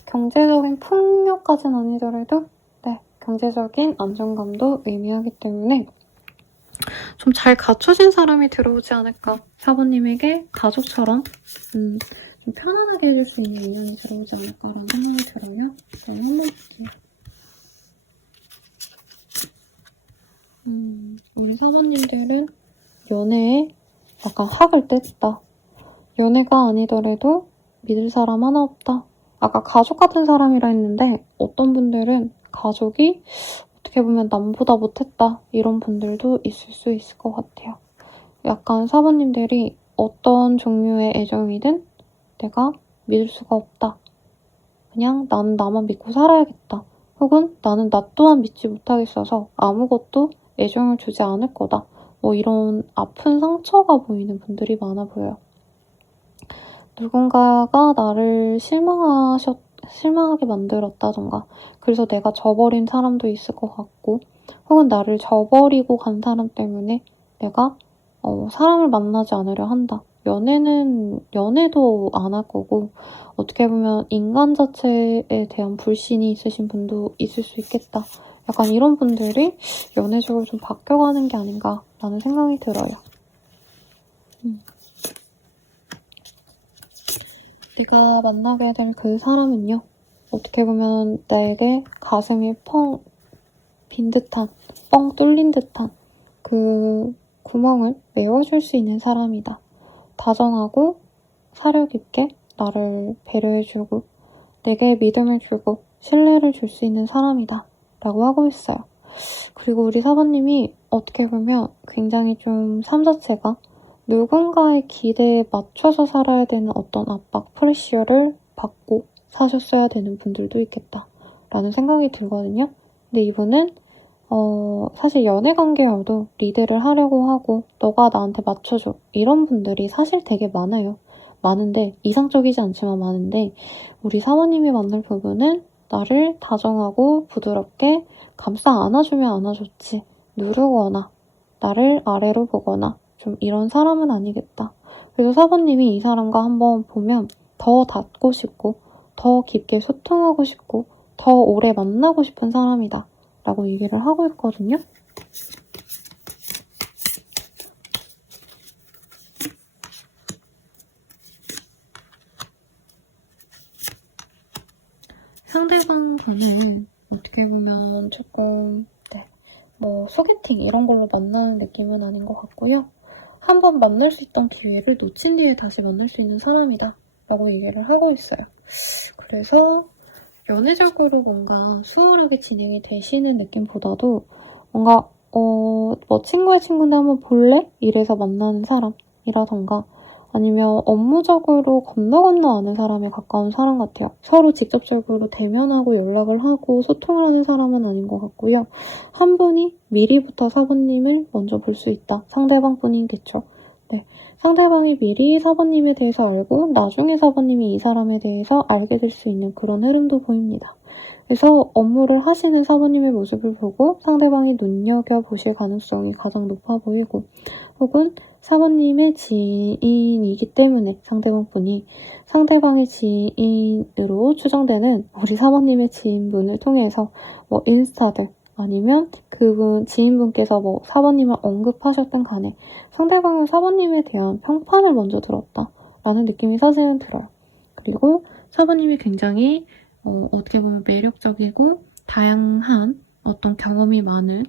경제적인 풍요까지는 아니더라도 경제적인 안정감도 의미하기 때문에 좀 잘 갖춰진 사람이 들어오지 않을까. 사부님에게 가족처럼 좀 편안하게 해줄 수 있는 인연이 들어오지 않을까라는 생각이 들어요. 저희 한번 볼게요. 우리 사부님들은 연애에 약간 학을 뗐다. 연애가 아니더라도 믿을 사람 하나 없다. 아까 가족 같은 사람이라 했는데 어떤 분들은 가족이 어떻게 보면 남보다 못했다 이런 분들도 있을 수 있을 것 같아요. 약간 사부님들이 어떤 종류의 애정이든 내가 믿을 수가 없다. 그냥 나는 나만 믿고 살아야겠다. 혹은 나는 나 또한 믿지 못하겠어서 아무것도 애정을 주지 않을 거다. 뭐 이런 아픈 상처가 보이는 분들이 많아 보여요. 누군가가 나를 실망하게 만들었다던가 그래서 내가 저버린 사람도 있을 것 같고 혹은 나를 저버리고 간 사람 때문에 내가 사람을 만나지 않으려 한다. 연애도 안 할 거고 어떻게 보면 인간 자체에 대한 불신이 있으신 분도 있을 수 있겠다. 약간 이런 분들이 연애적으로 좀 바뀌어가는 게 아닌가라는 생각이 들어요. 네가 만나게 될 그 사람은요. 어떻게 보면 나에게 가슴이 펑 빈 듯한, 뻥 뚫린 듯한 그 구멍을 메워줄 수 있는 사람이다. 다정하고 사려 깊게 나를 배려해주고 내게 믿음을 주고 신뢰를 줄 수 있는 사람이다. 라고 하고 있어요. 그리고 우리 사부님이 어떻게 보면 굉장히 좀 삶 자체가 누군가의 기대에 맞춰서 살아야 되는 어떤 압박, 프레셔를 받고 사셨어야 되는 분들도 있겠다라는 생각이 들거든요. 근데 이분은 사실 연애관계여도 리드를 하려고 하고 너가 나한테 맞춰줘 이런 분들이 사실 되게 많아요. 많은데 이상적이지 않지만 많은데 우리 사모님이 만날 부분은 나를 다정하고 부드럽게 감싸 안아주면 안아줬지 누르거나 나를 아래로 보거나 좀 이런 사람은 아니겠다. 그래서 사부님이 이 사람과 한번 보면 더 닿고 싶고 더 깊게 소통하고 싶고 더 오래 만나고 싶은 사람이다 라고 얘기를 하고 있거든요. 상대방 분은 어떻게 보면 조금 소개팅 이런 걸로 만나는 느낌은 아닌 것 같고요. 한번 만날 수 있던 기회를 놓친 뒤에 다시 만날 수 있는 사람이다 라고 얘기를 하고 있어요. 그래서 연애적으로 뭔가 수월하게 진행이 되시는 느낌보다도 뭔가 친구의 친구인데 한번 볼래? 이래서 만나는 사람이라던가 아니면 업무적으로 건너 아는 사람에 가까운 사람 같아요. 서로 직접적으로 대면하고 연락을 하고 소통을 하는 사람은 아닌 것 같고요. 한 분이 미리부터 사부님을 먼저 볼 수 있다. 상대방 분이겠죠. 네, 상대방이 미리 사부님에 대해서 알고 나중에 사부님이 이 사람에 대해서 알게 될 수 있는 그런 흐름도 보입니다. 그래서 업무를 하시는 사부님의 모습을 보고 상대방이 눈여겨보실 가능성이 가장 높아 보이고 혹은 사부님의 지인이기 때문에 상대방 분이 상대방의 지인으로 추정되는 우리 사부님의 지인분을 통해서 인스타들 아니면 그분 지인분께서 사부님을 언급하셨든 간에 상대방은 사부님에 대한 평판을 먼저 들었다라는 느낌이 사실은 들어요. 그리고 사부님이 굉장히 어떻게 보면 매력적이고 다양한 어떤 경험이 많은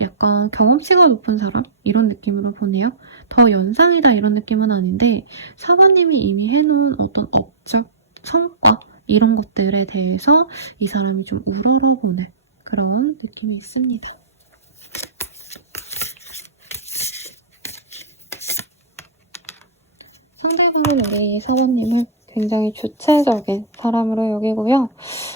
약간 경험치가 높은 사람? 이런 느낌으로 보네요. 더 연상이다 이런 느낌은 아닌데 사부님이 이미 해놓은 어떤 업적, 성과 이런 것들에 대해서 이 사람이 좀 우러러보는 그런 느낌이 있습니다. 상대방은 우리 사부님을 굉장히 주체적인 사람으로 여기고요.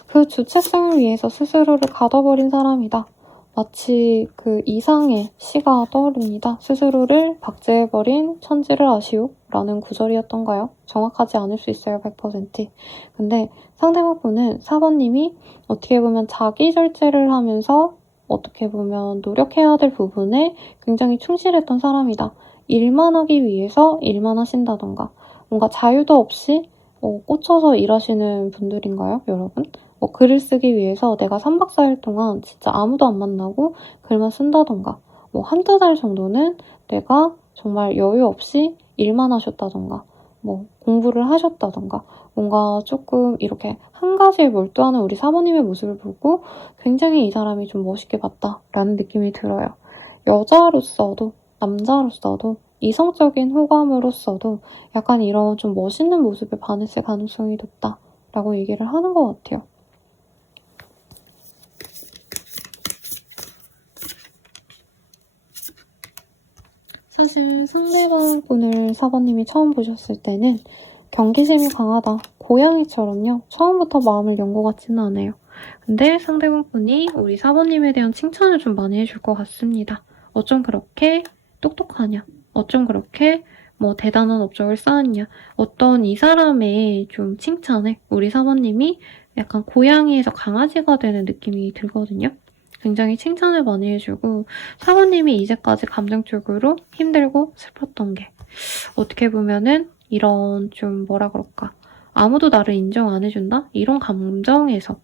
그 주체성을 위해서 스스로를 가둬버린 사람이다 마치 그 이상의 시가 떠오릅니다. 스스로를 박제해버린 천지를 아시오? 라는 구절이었던가요? 정확하지 않을 수 있어요, 100%. 근데 상대방 분은 사번님이 어떻게 보면 자기 절제를 하면서 어떻게 보면 노력해야 될 부분에 굉장히 충실했던 사람이다. 일만 하기 위해서 일만 하신다던가 뭔가 자유도 없이 꽂혀서 일하시는 분들인가요, 여러분? 글을 쓰기 위해서 내가 3박 4일 동안 진짜 아무도 안 만나고 글만 쓴다던가 한두 달 정도는 내가 정말 여유 없이 일만 하셨다던가 공부를 하셨다던가 뭔가 조금 이렇게 한 가지에 몰두하는 우리 사모님의 모습을 보고 굉장히 이 사람이 좀 멋있게 봤다라는 느낌이 들어요. 여자로서도 남자로서도 이성적인 호감으로서도 약간 이런 좀 멋있는 모습에 반했을 가능성이 높다라고 얘기를 하는 것 같아요. 사실 상대방 분을 사번님이 처음 보셨을 때는 경계심이 강하다. 고양이처럼요. 처음부터 마음을 연 것 같지는 않아요. 근데 상대방 분이 우리 사번님에 대한 칭찬을 좀 많이 해줄 것 같습니다. 어쩜 그렇게 똑똑하냐. 어쩜 그렇게 대단한 업적을 쌓았냐. 어떤 이 사람의 좀 칭찬에 우리 사번님이 약간 고양이에서 강아지가 되는 느낌이 들거든요. 굉장히 칭찬을 많이 해주고 사모님이 이제까지 감정적으로 힘들고 슬펐던 게 어떻게 보면은 이런 좀 뭐라 그럴까 아무도 나를 인정 안 해준다? 이런 감정에서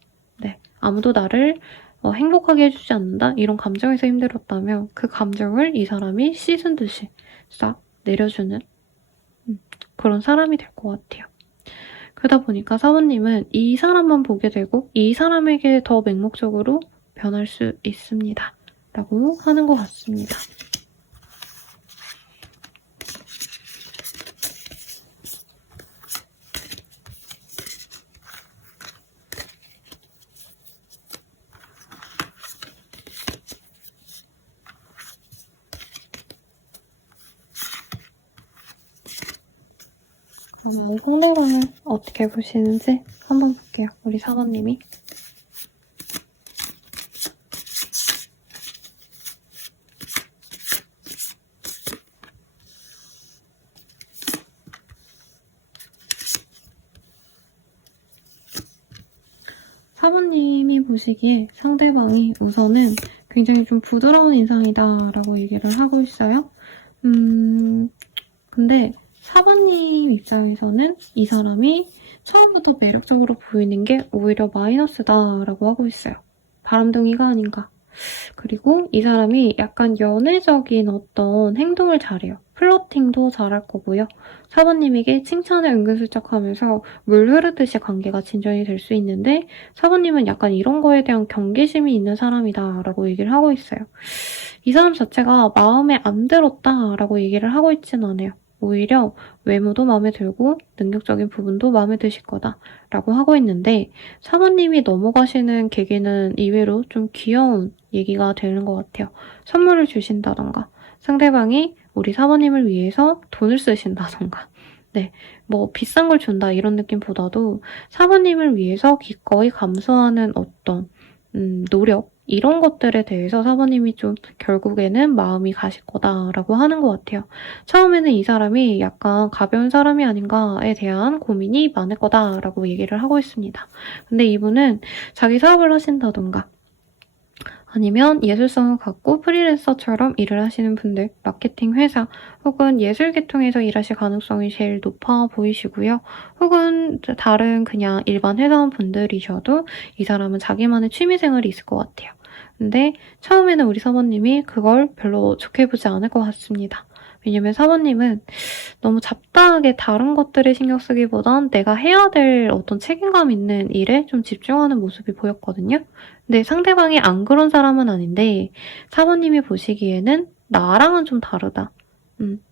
아무도 나를 행복하게 해주지 않는다? 이런 감정에서 힘들었다면 그 감정을 이 사람이 씻은 듯이 싹 내려주는 그런 사람이 될 것 같아요. 그러다 보니까 사모님은 이 사람만 보게 되고 이 사람에게 더 맹목적으로 변할 수 있습니다. 라고 하는 것 같습니다. 상대방을 어떻게 보시는지 한번 볼게요. 우리 사모님이. 사모님이 보시기에 상대방이 우선은 굉장히 좀 부드러운 인상이다 라고 얘기를 하고 있어요. 근데 사모님 입장에서는 이 사람이 처음부터 매력적으로 보이는 게 오히려 마이너스다 라고 하고 있어요. 바람둥이가 아닌가. 그리고 이 사람이 약간 연애적인 어떤 행동을 잘해요. 플러팅도 잘할 거고요. 사모님에게 칭찬을 은근슬쩍 하면서 물 흐르듯이 관계가 진전이 될 수 있는데 사모님은 약간 이런 거에 대한 경계심이 있는 사람이다 라고 얘기를 하고 있어요. 이 사람 자체가 마음에 안 들었다 라고 얘기를 하고 있진 않아요. 오히려 외모도 마음에 들고 능력적인 부분도 마음에 드실 거다 라고 하고 있는데 사모님이 넘어가시는 계기는 이외로 좀 귀여운 얘기가 되는 것 같아요. 선물을 주신다던가 상대방이 우리 사모님을 위해서 돈을 쓰신다던가 비싼 걸 준다 이런 느낌보다도 사모님을 위해서 기꺼이 감수하는 어떤 노력 이런 것들에 대해서 사모님이 좀 결국에는 마음이 가실 거다라고 하는 것 같아요. 처음에는 이 사람이 약간 가벼운 사람이 아닌가에 대한 고민이 많을 거다라고 얘기를 하고 있습니다. 근데 이분은 자기 사업을 하신다던가 아니면 예술성을 갖고 프리랜서처럼 일을 하시는 분들, 마케팅 회사 혹은 예술 계통에서 일하실 가능성이 제일 높아 보이시고요. 혹은 다른 그냥 일반 회사원분들이셔도 이 사람은 자기만의 취미생활이 있을 것 같아요. 근데 처음에는 우리 사모님이 그걸 별로 좋게 보지 않을 것 같습니다. 왜냐면 사모님은 너무 잡다하게 다른 것들에 신경 쓰기보단 내가 해야 될 어떤 책임감 있는 일에 좀 집중하는 모습이 보였거든요. 근데 상대방이 안 그런 사람은 아닌데 사모님이 보시기에는 나랑은 좀 다르다.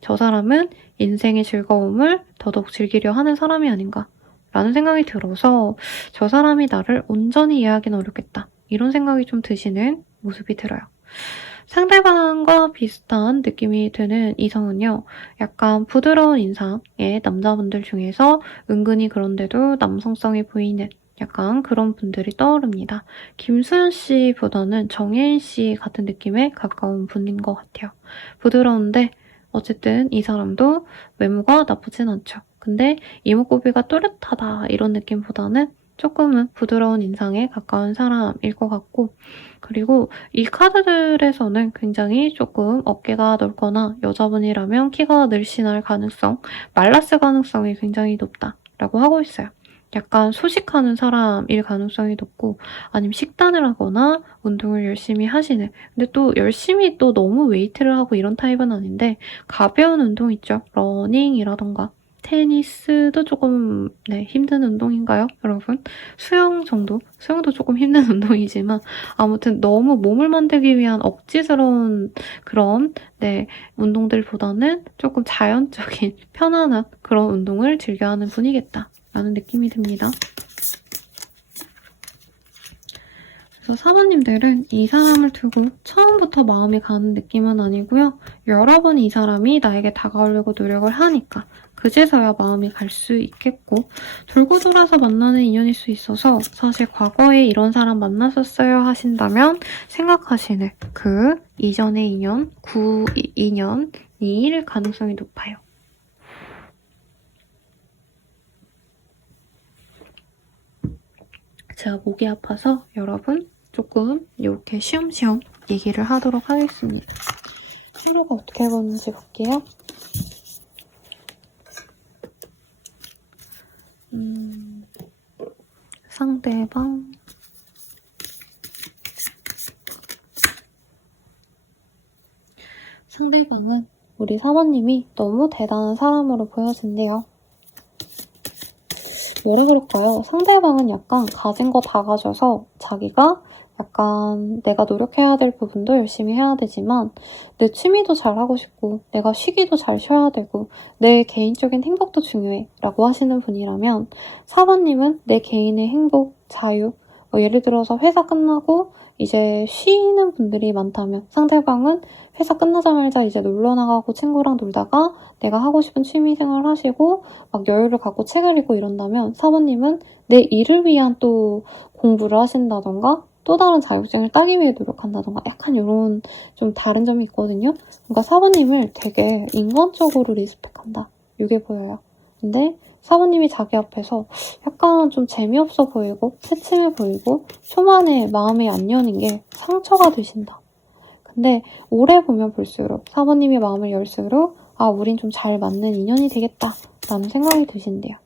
저 사람은 인생의 즐거움을 더더욱 즐기려 하는 사람이 아닌가 라는 생각이 들어서 저 사람이 나를 온전히 이해하기는 어렵겠다. 이런 생각이 좀 드시는 모습이 들어요. 상대방과 비슷한 느낌이 드는 이성은요. 약간 부드러운 인상의 남자분들 중에서 은근히 그런데도 남성성이 보이는 약간 그런 분들이 떠오릅니다. 김수현 씨보다는 정혜인 씨 같은 느낌에 가까운 분인 것 같아요. 부드러운데 어쨌든 이 사람도 외모가 나쁘진 않죠. 근데 이목구비가 또렷하다 이런 느낌보다는 조금은 부드러운 인상에 가까운 사람일 것 같고, 그리고 이 카드들에서는 굉장히 조금 어깨가 넓거나 여자분이라면 키가 늘씬할 가능성, 말랐을 가능성이 굉장히 높다라고 하고 있어요. 약간 소식하는 사람일 가능성이 높고, 아니면 식단을 하거나 운동을 열심히 하시는, 근데 또 열심히 또 너무 웨이트를 하고 이런 타입은 아닌데 가벼운 운동 있죠. 러닝이라던가 테니스도 조금 힘든 운동인가요, 여러분? 수영 정도? 수영도 조금 힘든 운동이지만 아무튼 너무 몸을 만들기 위한 억지스러운 그런 운동들보다는 조금 자연적인 편안한 그런 운동을 즐겨하는 분이겠다 라는 느낌이 듭니다. 그래서 사모님들은 이 사람을 두고 처음부터 마음이 가는 느낌은 아니고요. 여러 번 이 사람이 나에게 다가오려고 노력을 하니까 그제서야 마음이 갈 수 있겠고, 돌고 돌아서 만나는 인연일 수 있어서 사실 과거에 이런 사람 만났었어요 하신다면 생각하시는 그 이전의 인연, 구 인연일 가능성이 높아요. 제가 목이 아파서 여러분 조금 이렇게 쉬엄쉬엄 얘기를 하도록 하겠습니다. 타로가 어떻게 보는지 볼게요. 상대방 상대방은 우리 사모님이 너무 대단한 사람으로 보여진대요. 뭐라 그럴까요? 상대방은 약간 가진 거 다 가져서 자기가 약간 내가 노력해야 될 부분도 열심히 해야 되지만 내 취미도 잘 하고 싶고 내가 쉬기도 잘 쉬어야 되고 내 개인적인 행복도 중요해 라고 하시는 분이라면, 사모님은 내 개인의 행복, 자유, 예를 들어서 회사 끝나고 이제 쉬는 분들이 많다면 상대방은 회사 끝나자마자 이제 놀러 나가고 친구랑 놀다가 내가 하고 싶은 취미 생활 하시고 막 여유를 갖고 책을 읽고 이런다면, 사모님은 내 일을 위한 또 공부를 하신다던가 또 다른 자격증을 따기 위해 노력한다던가 약간 이런 좀 다른 점이 있거든요. 그러니까 사모님을 되게 인간적으로 리스펙한다, 이게 보여요. 근데 사모님이 자기 앞에서 약간 좀 재미없어 보이고 새침해 보이고 초반에 마음이 안 여는 게 상처가 되신다. 근데 오래 보면 볼수록 사모님이 마음을 열수록 우린 좀 잘 맞는 인연이 되겠다 라는 생각이 드신대요.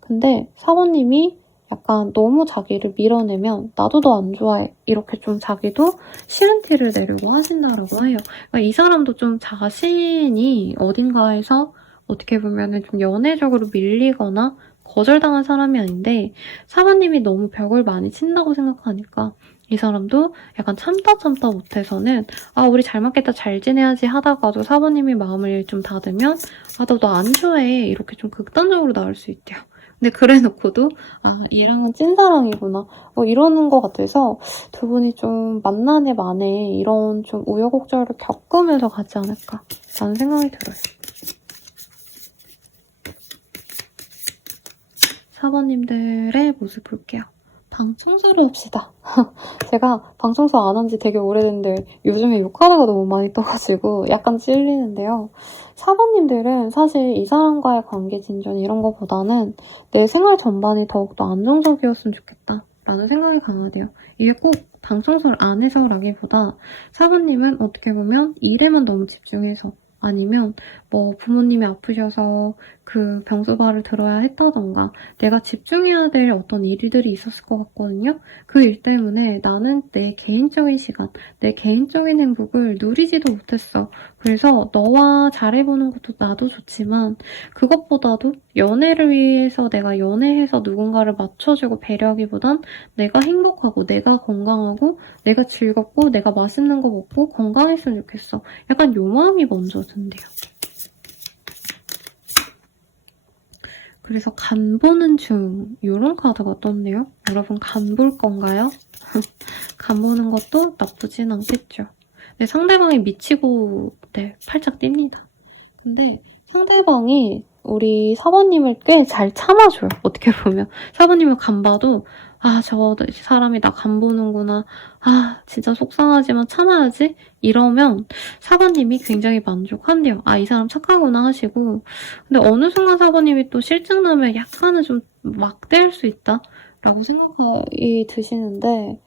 근데 사모님이 약간 너무 자기를 밀어내면 나도 너 안 좋아해 이렇게 좀 자기도 싫은 티를 내려고 하신다라고 해요. 그러니까 이 사람도 좀 자신이 어딘가에서 어떻게 보면은 좀 연애적으로 밀리거나 거절당한 사람이 아닌데, 사모님이 너무 벽을 많이 친다고 생각하니까 이 사람도 약간 참다 못해서는 우리 잘 맞겠다, 잘 지내야지 하다가도 사모님이 마음을 좀 닫으면 나 너 안 좋아해 이렇게 좀 극단적으로 나올 수 있대요. 근데 그래 놓고도 얘랑은 찐사랑이구나 이러는 것 같아서 두 분이 좀 만나네 마네 이런 좀 우여곡절을 겪으면서 가지 않을까 라는 생각이 들어요. 사모님들의 모습 볼게요. 방 청소를 합시다. 제가 방 청소 안 한 지 되게 오래됐는데 요즘에 욕하다가 너무 많이 떠가지고 약간 찔리는데요. 사모님들은 사실 이 사람과의 관계 진전 이런 거보다는 내 생활 전반이 더욱더 안정적이었으면 좋겠다 라는 생각이 강하대요. 이게 꼭 방 청소를 안 해서라기보다 사모님은 어떻게 보면 일에만 너무 집중해서, 아니면 뭐 부모님이 아프셔서 그 병소발을 들어야 했다던가 내가 집중해야 될 어떤 일들이 있었을 것 같거든요. 그 일 때문에 나는 내 개인적인 시간, 내 개인적인 행복을 누리지도 못했어. 그래서 너와 잘해보는 것도 나도 좋지만 그것보다도 연애를 위해서 내가 연애해서 누군가를 맞춰주고 배려하기보단 내가 행복하고 내가 건강하고 내가 즐겁고 내가 맛있는 거 먹고 건강했으면 좋겠어. 약간 요 마음이 먼저 든대요. 그래서 간 보는 중 이런 카드가 떴네요. 여러분 간 볼 건가요? 간 보는 것도 나쁘진 않겠죠. 근데 상대방이 미치고 팔짝 뜁니다. 근데 상대방이 우리 사모님을 꽤 잘 참아줘요. 어떻게 보면. 사모님을 간봐도 아, 저 사람이 나 간보는구나. 아, 진짜 속상하지만 참아야지. 이러면 사모님이 굉장히 만족한대요. 아, 이 사람 착하구나 하시고. 근데 어느 순간 사모님이 또 실증나면 약간은 좀 막대할 수 있다. 라고 생각이 드시는데,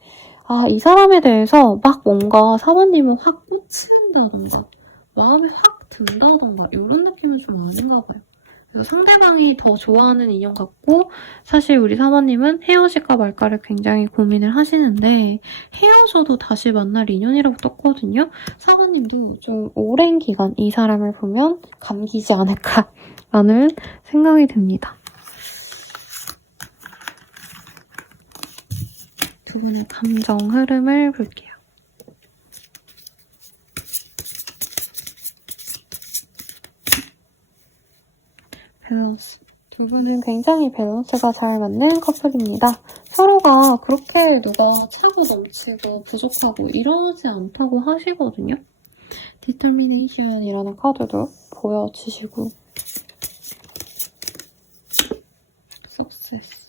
아, 이 사람에 대해서 막 뭔가 사모님은 확 꽂힌다던가, 마음에 확 든다던가, 이런 느낌은 좀 아닌가 봐요. 그래서 상대방이 더 좋아하는 인연 같고, 사실 우리 사모님은 헤어질까 말까를 굉장히 고민을 하시는데, 헤어져도 다시 만날 인연이라고 떴거든요. 사모님도 좀 오랜 기간 이 사람을 보면 감기지 않을까라는 생각이 듭니다. 두 분의 감정 흐름을 볼게요. 밸런스. 두 분은 굉장히 밸런스가 잘 맞는 커플입니다. 서로가 그렇게 누가 차고 넘치고 부족하고 이러지 않다고 하시거든요. 디터미네이션이라는 카드도 보여주시고 석세스.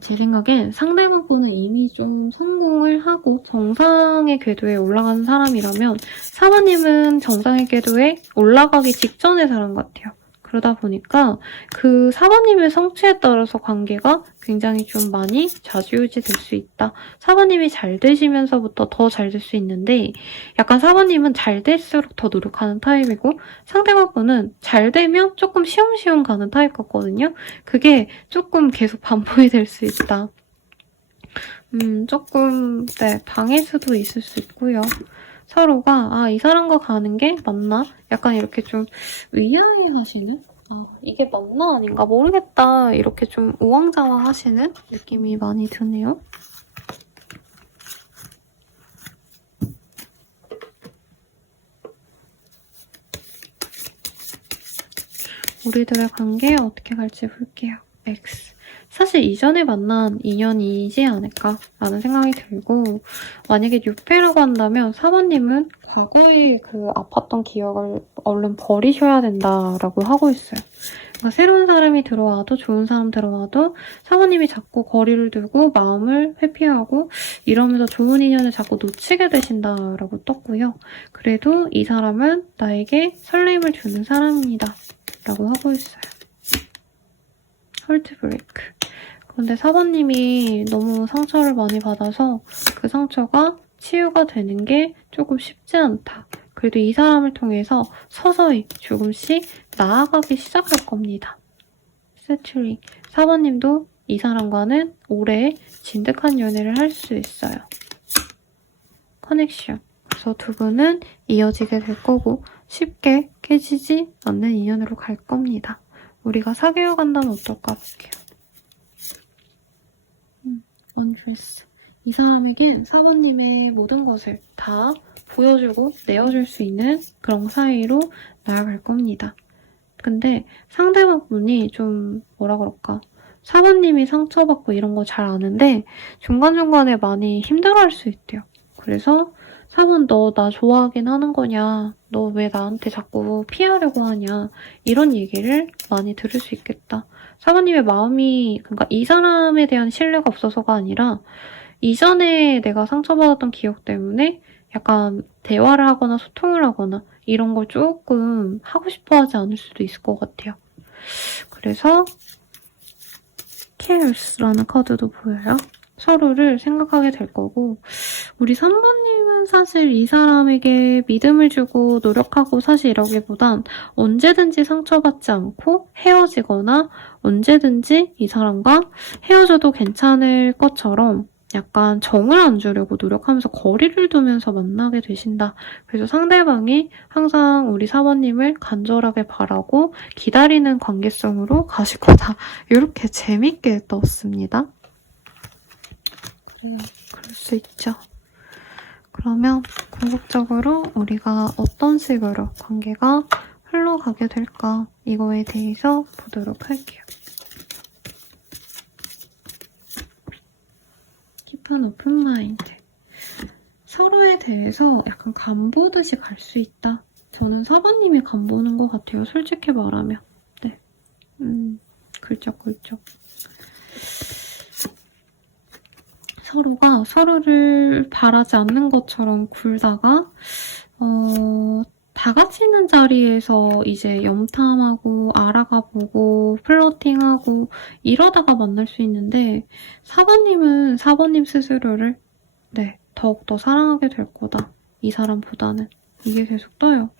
제 생각엔 상대방분은 이미 좀 성공을 하고 정상의 궤도에 올라간 사람이라면 사모님은 정상의 궤도에 올라가기 직전의 사람 같아요. 그러다 보니까 그 사모님의 성취에 따라서 관계가 굉장히 좀 많이 좌지우지 될 수 있다. 사모님이 잘 되시면서부터 더 잘 될 수 있는데 약간 사모님은 잘 될수록 더 노력하는 타입이고 상대방분은 잘 되면 조금 쉬엄쉬엄 가는 타입 같거든요. 그게 조금 계속 반복이 될 수 있다. 조금 방해 수도 있을 수 있고요. 서로가 아, 이 사람과 가는 게 맞나? 약간 이렇게 좀 의아해하시는? 아, 이게 맞나 아닌가 모르겠다. 이렇게 좀 우왕좌왕하시는 느낌이 많이 드네요. 우리들의 관계 어떻게 갈지 볼게요. X. 사실 이전에 만난 인연이지 않을까라는 생각이 들고 만약에 뉴페라고 한다면 사모님은 과거의 그 아팠던 기억을 얼른 버리셔야 된다라고 하고 있어요. 그러니까 새로운 사람이 들어와도 좋은 사람 들어와도 사모님이 자꾸 거리를 두고 마음을 회피하고 이러면서 좋은 인연을 자꾸 놓치게 되신다라고 떴고요. 그래도 이 사람은 나에게 설렘을 주는 사람입니다. 라고 하고 있어요. 헐트 브레이크. 그런데 사모님이 너무 상처를 많이 받아서 그 상처가 치유가 되는 게 조금 쉽지 않다. 그래도 이 사람을 통해서 서서히 조금씩 나아가기 시작할 겁니다. 세츄링. 사모님도 이 사람과는 오래 진득한 연애를 할 수 있어요. 커넥션. 그래서 두 분은 이어지게 될 거고 쉽게 깨지지 않는 인연으로 갈 겁니다. 우리가 사귀어 간다면 어떨까 볼게요. 언드레스. 이 사람에겐 사모님의 모든 것을 다 보여주고 내어줄 수 있는 그런 사이로 나아갈 겁니다. 근데 상대방 분이 좀 뭐라 그럴까 사모님이 상처받고 이런 거 잘 아는데 중간중간에 많이 힘들어할 수 있대요. 그래서 사모님 너 나 좋아하긴 하는 거냐? 너 왜 나한테 자꾸 피하려고 하냐? 이런 얘기를 많이 들을 수 있겠다. 사모님의 마음이 그러니까 이 사람에 대한 신뢰가 없어서가 아니라 이전에 내가 상처받았던 기억 때문에 약간 대화를 하거나 소통을 하거나 이런 걸 조금 하고 싶어 하지 않을 수도 있을 것 같아요. 그래서 cares라는 카드도 보여요. 서로를 생각하게 될 거고 우리 3번님은 사실 이 사람에게 믿음을 주고 노력하고 사실 이러기보단 언제든지 상처받지 않고 헤어지거나 언제든지 이 사람과 헤어져도 괜찮을 것처럼 약간 정을 안 주려고 노력하면서 거리를 두면서 만나게 되신다. 그래서 상대방이 항상 우리 사모님을 간절하게 바라고 기다리는 관계성으로 가실 거다. 이렇게 재밌게 떴습니다. 그럴 수 있죠. 그러면 궁극적으로 우리가 어떤 식으로 관계가 흘러가게 될까 이거에 대해서 보도록 할게요. Keep an open mind. 서로에 대해서 약간 간보듯이 갈 수 있다. 저는 4번님이 간 보는 것 같아요. 솔직히 말하면. 네. 긁적긁적. 서로가 서로를 바라지 않는 것처럼 굴다가 다 같이 있는 자리에서 이제 염탐하고 알아가보고 플러팅하고 이러다가 만날 수 있는데 4번님은 4번님 스스로를 더욱더 사랑하게 될 거다. 이 사람보다는. 이게 계속 떠요.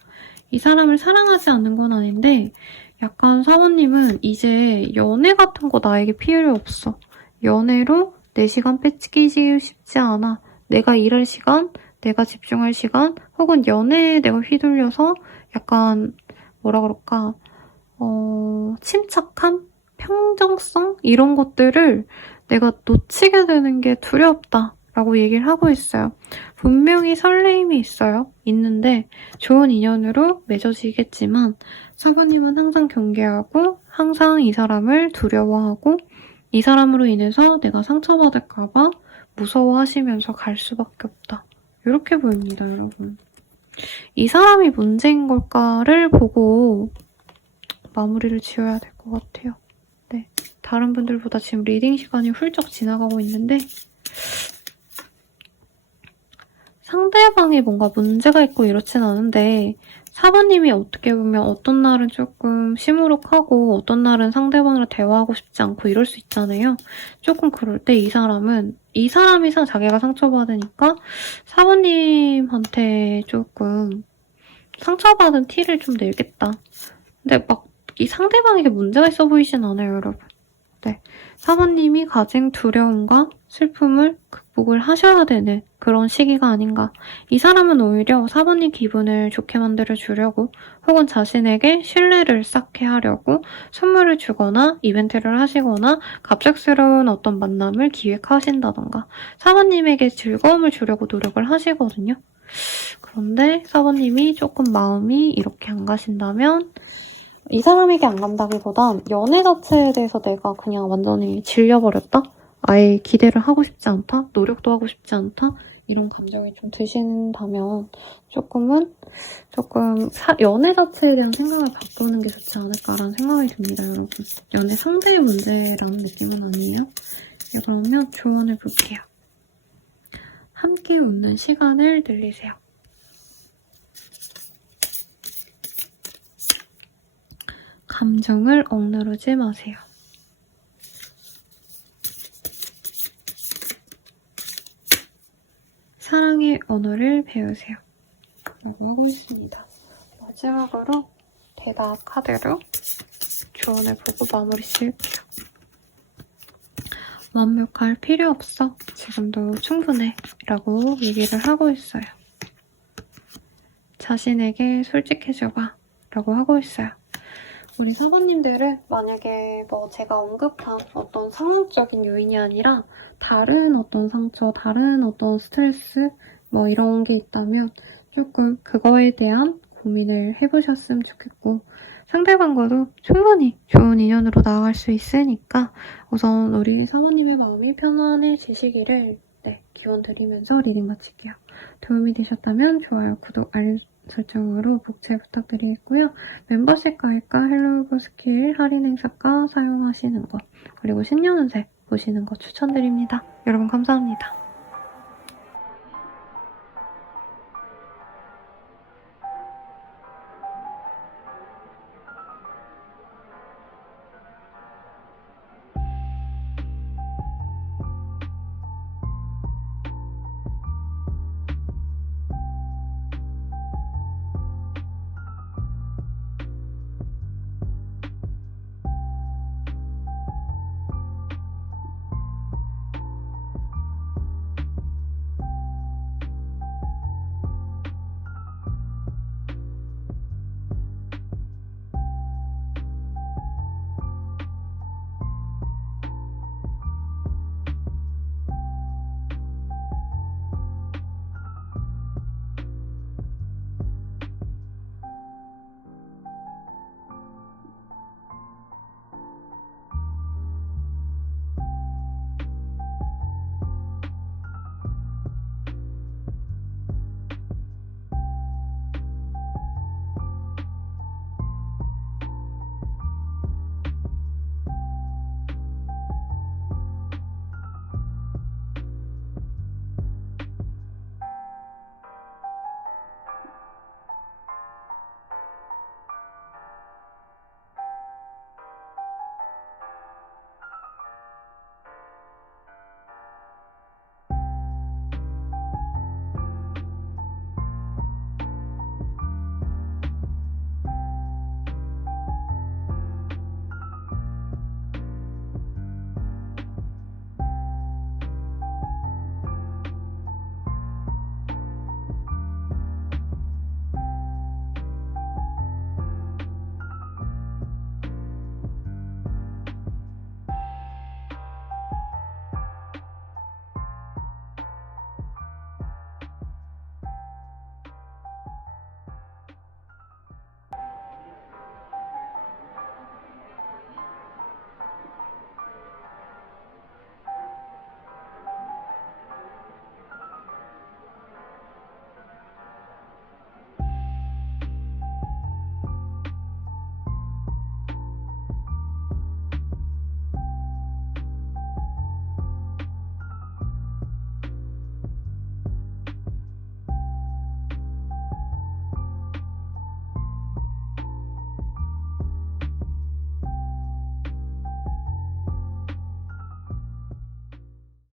이 사람을 사랑하지 않는 건 아닌데 약간 4번님은 이제 연애 같은 거 나에게 필요 없어. 연애로 내 시간 뺏기지 싶지 않아. 내가 일할 시간, 내가 집중할 시간, 혹은 연애에 내가 휘둘려서 약간 뭐라 그럴까 침착함? 평정성? 이런 것들을 내가 놓치게 되는 게 두렵다. 라고 얘기를 하고 있어요. 분명히 설레임이 있어요. 있는데 좋은 인연으로 맺어지겠지만 사부님은 항상 경계하고 항상 이 사람을 두려워하고 이 사람으로 인해서 내가 상처받을까봐 무서워하시면서 갈 수밖에 없다. 이렇게 보입니다, 여러분. 이 사람이 문제인 걸까를 보고 마무리를 지어야 될 것 같아요. 네, 다른 분들보다 지금 리딩 시간이 훌쩍 지나가고 있는데 상대방이 뭔가 문제가 있고 이렇진 않은데 4번님이 어떻게 보면 어떤 날은 조금 시무룩하고 어떤 날은 상대방을 대화하고 싶지 않고 이럴 수 있잖아요. 조금 그럴 때 이 사람이 자기가 상처받으니까 4번님한테 조금 상처받은 티를 좀 내겠다. 근데 막 이 상대방에게 문제가 있어 보이진 않아요, 여러분. 네, 4번님이 가진 두려움과 슬픔을 극복을 하셔야 되는 그런 시기가 아닌가. 이 사람은 오히려 4번님 기분을 좋게 만들어주려고 혹은 자신에게 신뢰를 쌓게 하려고 선물을 주거나 이벤트를 하시거나 갑작스러운 어떤 만남을 기획하신다던가 4번님에게 즐거움을 주려고 노력을 하시거든요. 그런데 4번님이 조금 마음이 이렇게 안 가신다면 이 사람에게 안 간다기보단 연애 자체에 대해서 내가 그냥 완전히 질려버렸다? 아예 기대를 하고 싶지 않다? 노력도 하고 싶지 않다? 이런 감정이 좀 드신다면 조금 연애 자체에 대한 생각을 바꾸는 게 좋지 않을까라는 생각이 듭니다, 여러분. 연애 상대의 문제라는 느낌은 아니에요. 그러면 조언을 볼게요. 함께 웃는 시간을 늘리세요. 감정을 억누르지 마세요. 사랑의 언어를 배우세요. 라고 하고 있습니다. 마지막으로 대답 카드로 조언을 보고 마무리 지을게요. 완벽할 필요 없어. 지금도 충분해. 라고 얘기를 하고 있어요. 자신에게 솔직해져봐. 라고 하고 있어요. 우리 사부님들은 만약에 제가 언급한 어떤 상황적인 요인이 아니라 다른 어떤 상처, 다른 어떤 스트레스 이런 게 있다면 조금 그거에 대한 고민을 해보셨으면 좋겠고 상대방과도 충분히 좋은 인연으로 나아갈 수 있으니까 우선 우리 사부님의 마음이 편안해지시기를 기원 드리면서 리딩 마칠게요. 도움이 되셨다면 좋아요, 구독, 알림 설정으로 복제 부탁드리겠고요. 멤버십 가입과 헬로우브 스킬 할인 행사가 사용하시는 것 그리고 신년운세 보시는 것 추천드립니다. 여러분 감사합니다.